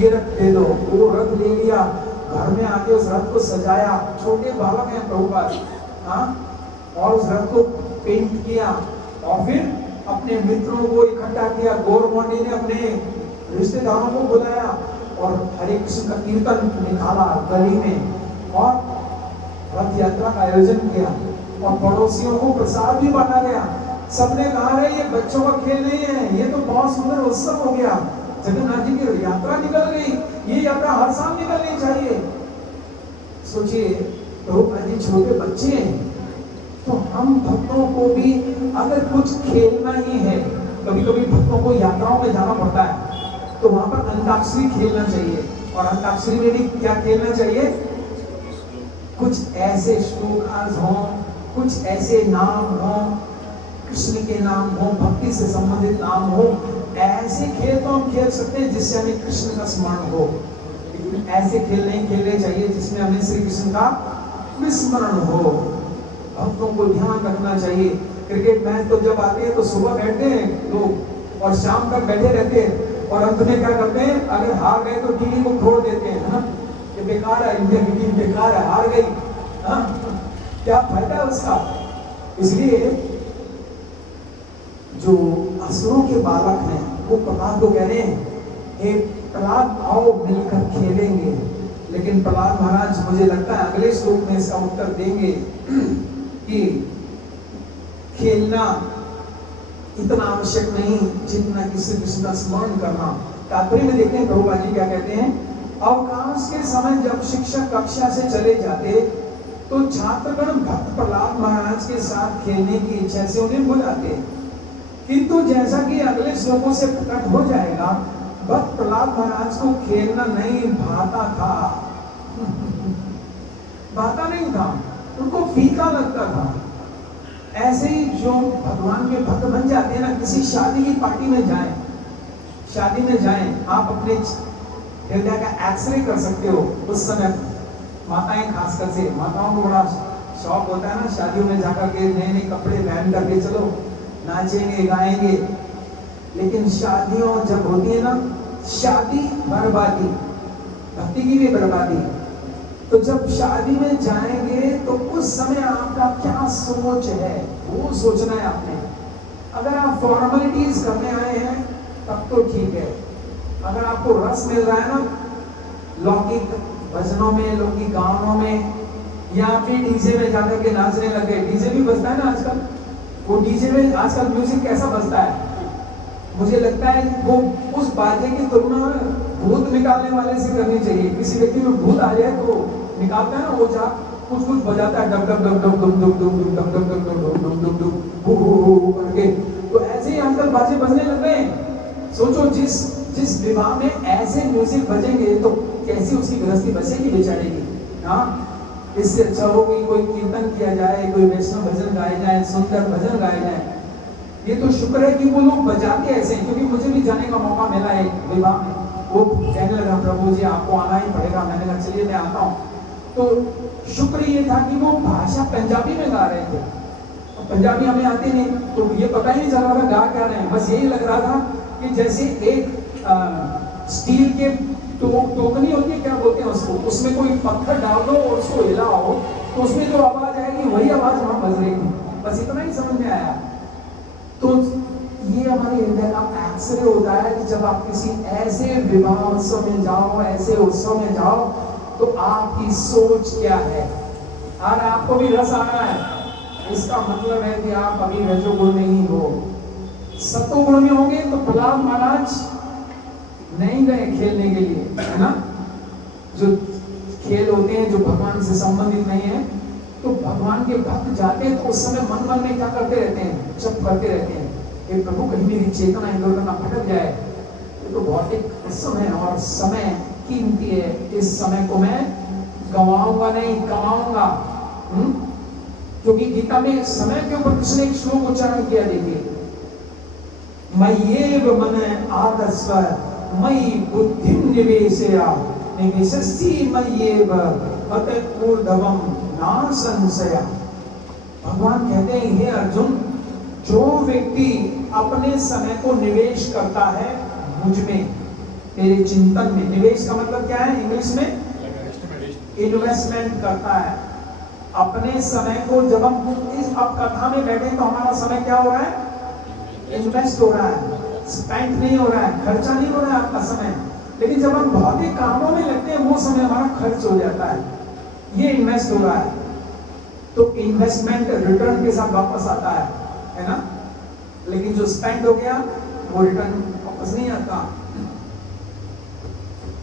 ये रथ दे दो। वो रथ ले लिया, घर में आके उस रथ को सजाया, छोटे बालक हैं प्रभुपाद, हाँ, और उस रथ को पेंट किया, और फिर अपने मित्रों को इकट्ठा किया। गौर मोंडी ने अपने रिश्तेदारों को बुलाया और हरे कृष्ण का कीर्तन निकाला गली में, और रथ यात्रा का आयोजन किया, और पड़ोसियों को प्रसाद भी बांटा गया। सबने कहा है ये बच्चों का खेल नहीं है, ये तो बहुत सुंदर उत्सव हो गया, जगन्नाथ जी की यात्रा निकल गई, ये यात्रा हर साल निकलनी चाहिए। सोचिए प्रभुपाद जी छोटे बच्चे हैं, तो हम भक्तों को भी अगर कुछ खेलना ही है, कभी कभी भक्तों को यात्राओं में जाना पड़ता है, तो वहां पर अंताक्षरी खेलना चाहिए। और अंताक्षरी में भी क्या खेलना चाहिए? कुछ ऐसे श्लोक हों, कुछ ऐसे नाम हों, कृष्ण के नाम हो, भक्ति से संबंधित नाम हो, ऐसे खेल तो हम खेल सकते हैं जिससे हमें कृष्ण का स्मरण हो। लेकिन ऐसे खेल नहीं खेलने चाहिए जिसमें हमें श्री कृष्ण का विस्मरण हो। भक्तों को ध्यान रखना चाहिए। क्रिकेट मैच तो जब आते हैं तो सुबह बैठते हैं लोग और शाम तक बैठे रहते हैं, और अंत में क्या करते हैं? अगर हार गए तो टीवी को छोड़ देते हैं, है ना, ये बेकार है, इंडिया की टीम बेकार है, हार गई, हाँ, क्या फायदा है उसका? इसलिए जो असुरों के बालक हैं वो प्रहलाद को कह रहे हैं, हे प्रहलाद आओ मिलकर खेलेंगे। लेकिन प्रहलाद महाराज मुझे लगता है अगले श्लोक में इसका उत्तर देंगे कि खेलना इतना आवश्यक नहीं जितना कि श्री कृष्ण का स्मरण करना। तात्पर्य में देखते हैं प्रभुपाद जी क्या कहते हैं, अवकाश के समय जब शिक्षक कक्षा से चले जाते तो छात्रगण भक्त प्रहलाद महाराज के साथ खेलने की इच्छा से उन्हें बुलाते, किंतु जैसा कि अगले श्लोकों से प्रकट हो जाएगा, भक्त प्रहलाद महाराज को खेलना नहीं भाता था, भाता नहीं था, उनको फीका लगता था। ऐसे ही जो भगवान के भक्त बन जाते हैं ना, किसी शादी की पार्टी में जाएं, शादी में जाएं, आप अपने हृदय का एक्सरे कर सकते हो। उस समय माताएं, खासकर से माताओं को बड़ा शौक होता है ना, शादियों में जाकर के नए नए कपड़े पहन करके चलो नाचेंगे गाएंगे। लेकिन शादियों जब होती है ना, शादी बर्बादी, भक्ति की भी बर्बादी। तो जब शादी में जाएंगे तो उस समय आपका क्या सोच है वो सोचना है आपने। अगर आप फॉर्मेलिटीज करने आए हैं तब तो ठीक है, अगर आपको रस मिल रहा है ना लौकिक भजनों में, लौकिक गानों में, या फिर डीजे में जाकर के नाचने लगे। डीजे भी बजता है ना आजकल, वो डीजे में आजकल म्यूजिक कैसा बजता है, मुझे लगता है वो उस बाजे की तुलना भूत निकालने वाले से करनी चाहिए। किसी व्यक्ति में भूत आ जाए तो निकालता है ना, वो जा कुछ कुछ बजाता है dub dub dub dub dub dub dub dub dub dub dub dub dub dub dub who who करके। तो ऐसे ही आजकल बाजे बजने लग गए। सोचो जिस विवाह में ऐसे म्यूजिक बजेंगे तो कैसी उसकी गृहस्थी बसेगी बेचारे की। हाँ, इससे अच्छा हो कि कोई कीर्तन किया जाए, कोई वैष्णव भजन गाए जाए, सुंदर भजन गाए जाए। ये तो शुक्र है कि वो लोग बजाते ऐसे, क्योंकि मुझे भी जाने का मौका मिला है विवाह में। वो कहने लगा प्रभु जी आपको आना ही पड़ेगा। मैंने कहा चलिए मैं आता हूँ। तो शुक्र ये था कि वो भाषा पंजाबी में गा रहे थे। पंजाबी हमें आती नहीं, तो ये पता ही नहीं चल रहा था गा क्या रहे हैं। बस यही लग रहा था कि जैसे एक स्टील के टोकनी होती है, क्या बोलते हैं उसको, उसमें कोई पत्थर डाल दो और उसको हिलाओ तो उसमें जो आवाज आएगी वही आवाज वहां बज रही थी। बस इतना ही समझ में आया। तो ये हमारे हृदय का एक्सरे होता है कि जब आप किसी ऐसे विवाह उत्सव में जाओ, ऐसे उत्सव में जाओ, तो आपकी सोच क्या है। और आपको भी रस आ रहा है, इसका मतलब है कि आप अभी रजोगुण में ही हो। सतोगुण में होंगे तो प्रहलाद महाराज नहीं गए खेलने के लिए, है ना। जो खेल होते हैं जो भगवान से संबंधित नहीं है, तो भगवान के भक्त जाते हैं तो उस समय मन में क्या करते रहते हैं, जप करते रहते हैं कि प्रभु कहीं मेरी चेतना इधर उधर ना भटक जाए। ये तो भौतिक समय और समय कीमती है, इस समय को मैं गंवाऊंगा नहीं, कमाऊंगा। क्योंकि गीता में समय के ऊपर कृष्ण एक श्लोक उच्चारण किया, देखिए, मय्येव मन आदस्व मयि बुद्धिं निवेशया निवेशस्ति मय्येव अत ऊर्ध्वं न संशया। भगवान कहते हैं हे अर्जुन, जो व्यक्ति अपने समय को निवेश करता है मुझ में, तेरे चिंतन में। निवेश का मतलब क्या है इंग्लिश में? इन्वेस्टमेंट करता है अपने समय को। जब हम इस अब कथा में बैठे तो हमारा समय क्या हो रहा है? इन्वेस्ट हो रहा है, स्पेंड नहीं हो रहा है, खर्चा नहीं हो रहा है आपका समय। लेकिन जब हम भौतिक कामों में लगते हैं वो समय हमारा खर्च हो जाता है, ये इन्वेस्ट हो रहा है। तो इन्वेस्टमेंट रिटर्न के साथ वापस आता है ना। लेकिन जो स्पेंड हो गया वो रिटर्न वापस नहीं आता।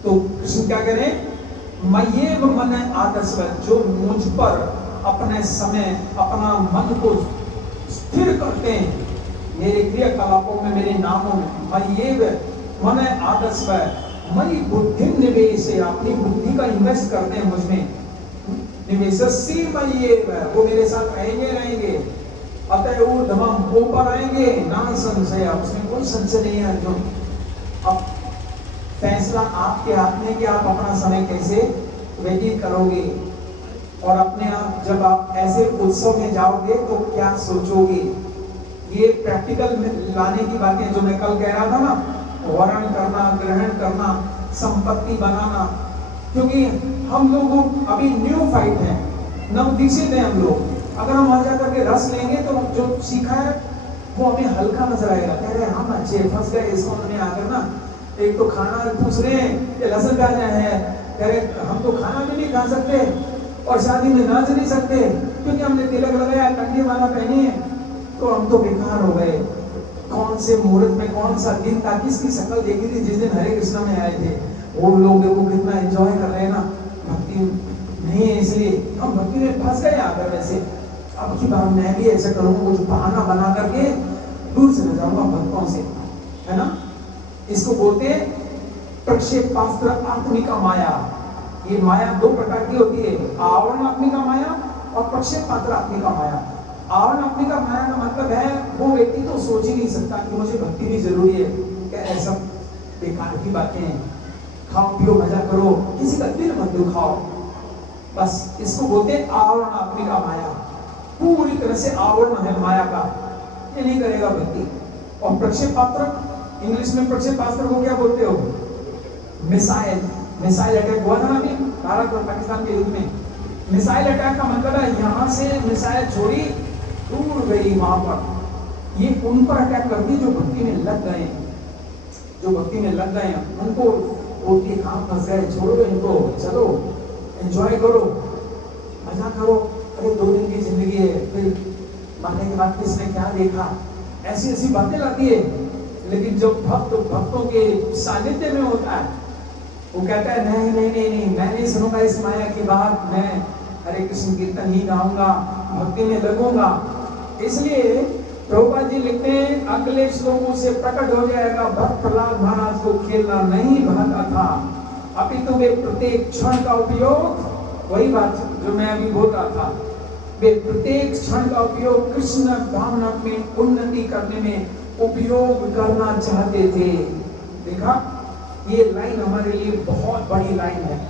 तो कृष्ण क्या करें? मय्येव मन आदस्व, जो मुझ पर अपने समय, अपना मन को स्थिर करते हैं मेरे क्रियाकलापों में, मेरे नामों में। मय्येव मन आदस्व मयि बुद्धि निवेश, अपनी बुद्धि का इन्वेस्ट करते हैं मुझ में। निवेशस्सी मय्येव, वो मेरे साथ रहेंगे। अतः ऊर्ध्वं, ऊपर आएंगे, ना संशय, उसमें कोई संशय नहीं है अर्जुन। अब फैसला आपके हाथ में कि आप अपना समय कैसे व्यतीत करोगे। और अपने आप जब आप ऐसे उत्सव में जाओगे तो क्या सोचोगे। ये प्रैक्टिकल लाने की बातें जो मैं कल कह रहा था ना, वर्ण करना, ग्रहण करना, संपत्ति बनाना। क्योंकि हम लोग अभी न्यू फाइट है, नवदीक्षित हैं हम लोग। अगर हम वहां जाकर के रस लेंगे तो जो सीखा है वो हमें हल्का नजर आएगा। कह रहे हम अच्छे फंस गए इसको, हमने आकर ना एक तो खाना पूछ रहे हैं कि लहसुन प्याज है, कह रहे हम तो खाना भी नहीं खा सकते और शादी में नाच नहीं सकते क्योंकि हमने तिलक लगाया, कंठी माला पहनी है, तो हम तो बेकार हो गए। कौन से मुहूर्त में कौन सा दिन था, किसकी शक्ल देखी थी जिस दिन हरे कृष्णा में आए थे। वो लोग देखो कितना एंजॉय कर रहे हैं ना, भक्ति नहीं है इसलिए हम भक्ति में फंस गए आकर। वैसे अब की बार मैं भी ऐसा करूंगा, कुछ बहाना बना करके दूर चले जाऊंगा भक्तों से, है ना। इसको बोलते हैं प्रक्षेपास्त्र आत्मिका माया। ये माया दो प्रकार की होती है, आवरण आत्मिका माया और प्रक्षेपास्त्र आत्मिका माया। आवरण आत्मिका माया का मतलब है वो व्यक्ति तो सोच ही नहीं सकता कि मुझे भक्ति भी जरूरी है, क्या ऐसा बेकार की बातें हैं। खाओ पियो मजा करो, किसी का दिल मत दुखाओ, बस इसको बोलते हैं आवरण आत्मिका माया। पूरी तरह से आवरण है माया का, ये नहीं करेगा व्यक्ति। और प्रक्षेपास्त्र, इंग्लिश में प्रक्षेपास्त्र को क्या बोलते हो? मिसाइल। मिसाइल अटैक हुआ था ना अभी भारत और पाकिस्तान के युद्ध में। मिसाइल अटैक का मतलब है यहाँ से मिसाइल छोड़ी दूर गई वहां पर। ये उन पर अटैक करती जो भक्ति में लग गए, जो भक्ति में लग गए उनको बोलती काम फंस गए, छोड़ो इनको, चलो एंजॉय करो, मजा करो। अरे 2 दिन की जिंदगी है, फिर मरने के बाद किसने क्या देखा, ऐसी ऐसी बातें लाती है। लेकिन जो भक्तों के सानिध्य में होता है वो कहता है नहीं नहीं नहीं नहीं, मैं नहीं सुनूंगा इस माया की बात, मैं हरे कृष्ण कीर्तन ही गाऊंगा, भक्ति में लगूंगा। इसलिए प्रभुपाद जी लिखते हैं अगले श्लोकों से प्रकट हो जाएगा भक्त प्रहलाद महाराज को खेलना नहीं भाता था, अपितु वे प्रत्येक क्षण का उपयोग, वही बात जो मैं अभी बोल रहा था, वे प्रत्येक क्षण का उपयोग कृष्ण भावना में उन्नति करने में उपयोग करना चाहते थे। देखा, ये लाइन हमारे लिए बहुत बड़ी लाइन है।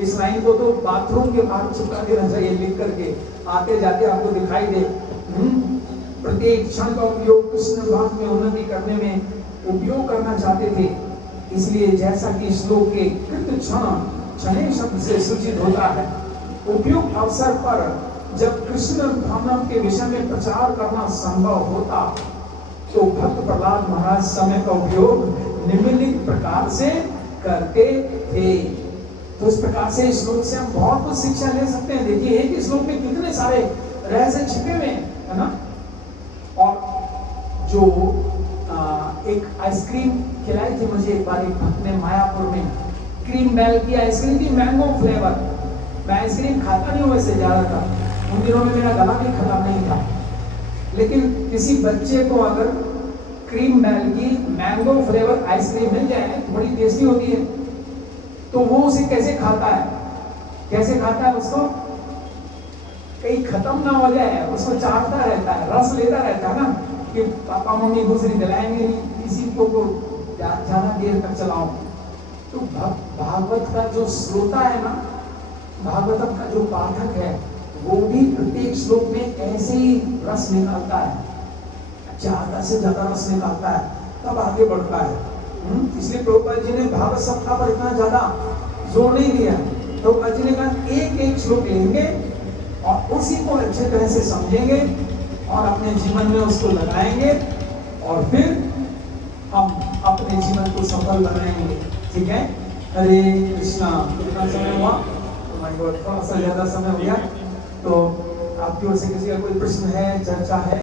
इस लाइन को तो बाथरूम के बाहर चिपका देना चाहिए लिख करके, आते जाते आपको दिखाई दे। प्रत्येक क्षण का उपयोग कृष्ण भाव में उन्नति करने में उपयोग करना चाहते थे। इसलिए जैसा कि श्लोक के कृत क्षण क्षणे शब्द से सूचित होता है, उपयुक्त अवसर पर जब कृष्ण भावना के विषय में प्रचार करना संभव होता तो भक्त प्रहलाद महाराज समय का उपयोग निम्नलिखित प्रकार से करते थे। तो इस प्रकार से इस श्लोक से हम बहुत कुछ शिक्षा ले सकते हैं। देखिए एक ही श्लोक में कितने सारे रहस्य छिपे हुए हैं, है ना। और जो एक आइसक्रीम खिलाई थी मुझे एक बार एक भक्त ने मायापुर में, क्रीम बेल की आइसक्रीम थी, मैंगो फ्लेवर। मैं आइसक्रीम खाता नहीं हूँ वैसे ज्यादा था, उन दिनों में मेरा गला भी खराब नहीं था, लेकिन किसी बच्चे को अगर क्रीम बेल की मैंगो फ्लेवर आइसक्रीम मिल जाए, बड़ी टेस्टी होती है, तो वो उसे कैसे खाता है, कैसे खाता है उसको, कहीं खत्म ना हो जाए उसको चाटता रहता है, रस लेता रहता है ना, कि पापा मम्मी दूसरी दिलाएंगे नहीं, इसी को ज्यादा देर तक चलाओ। तो भागवत का जो श्रोता है ना, भागवतम का जो पाठक है, वो भी प्रत्येक श्लोक में ऐसे ही रस निकालता है, ज्यादा से ज्यादा रस निकालता है, तब आगे बढ़ता है। इसलिए प्रभुपाद जी ने भागवत सप्ताह पर इतना ज्यादा जोर नहीं दिया। प्रभुपाद जी ने कहा एक एक श्लोक लेंगे और उसी को अच्छे तरह से समझेंगे और अपने जीवन में उसको लगाएंगे और फिर हम अपने जीवन को सफल बनाएंगे। ठीक है, हरे कृष्णा। कितना समय हुआ? थोड़ा सा ज्यादा समय हो गया, तो आपकी ओर से किसी का कोई प्रश्न है, चर्चा है?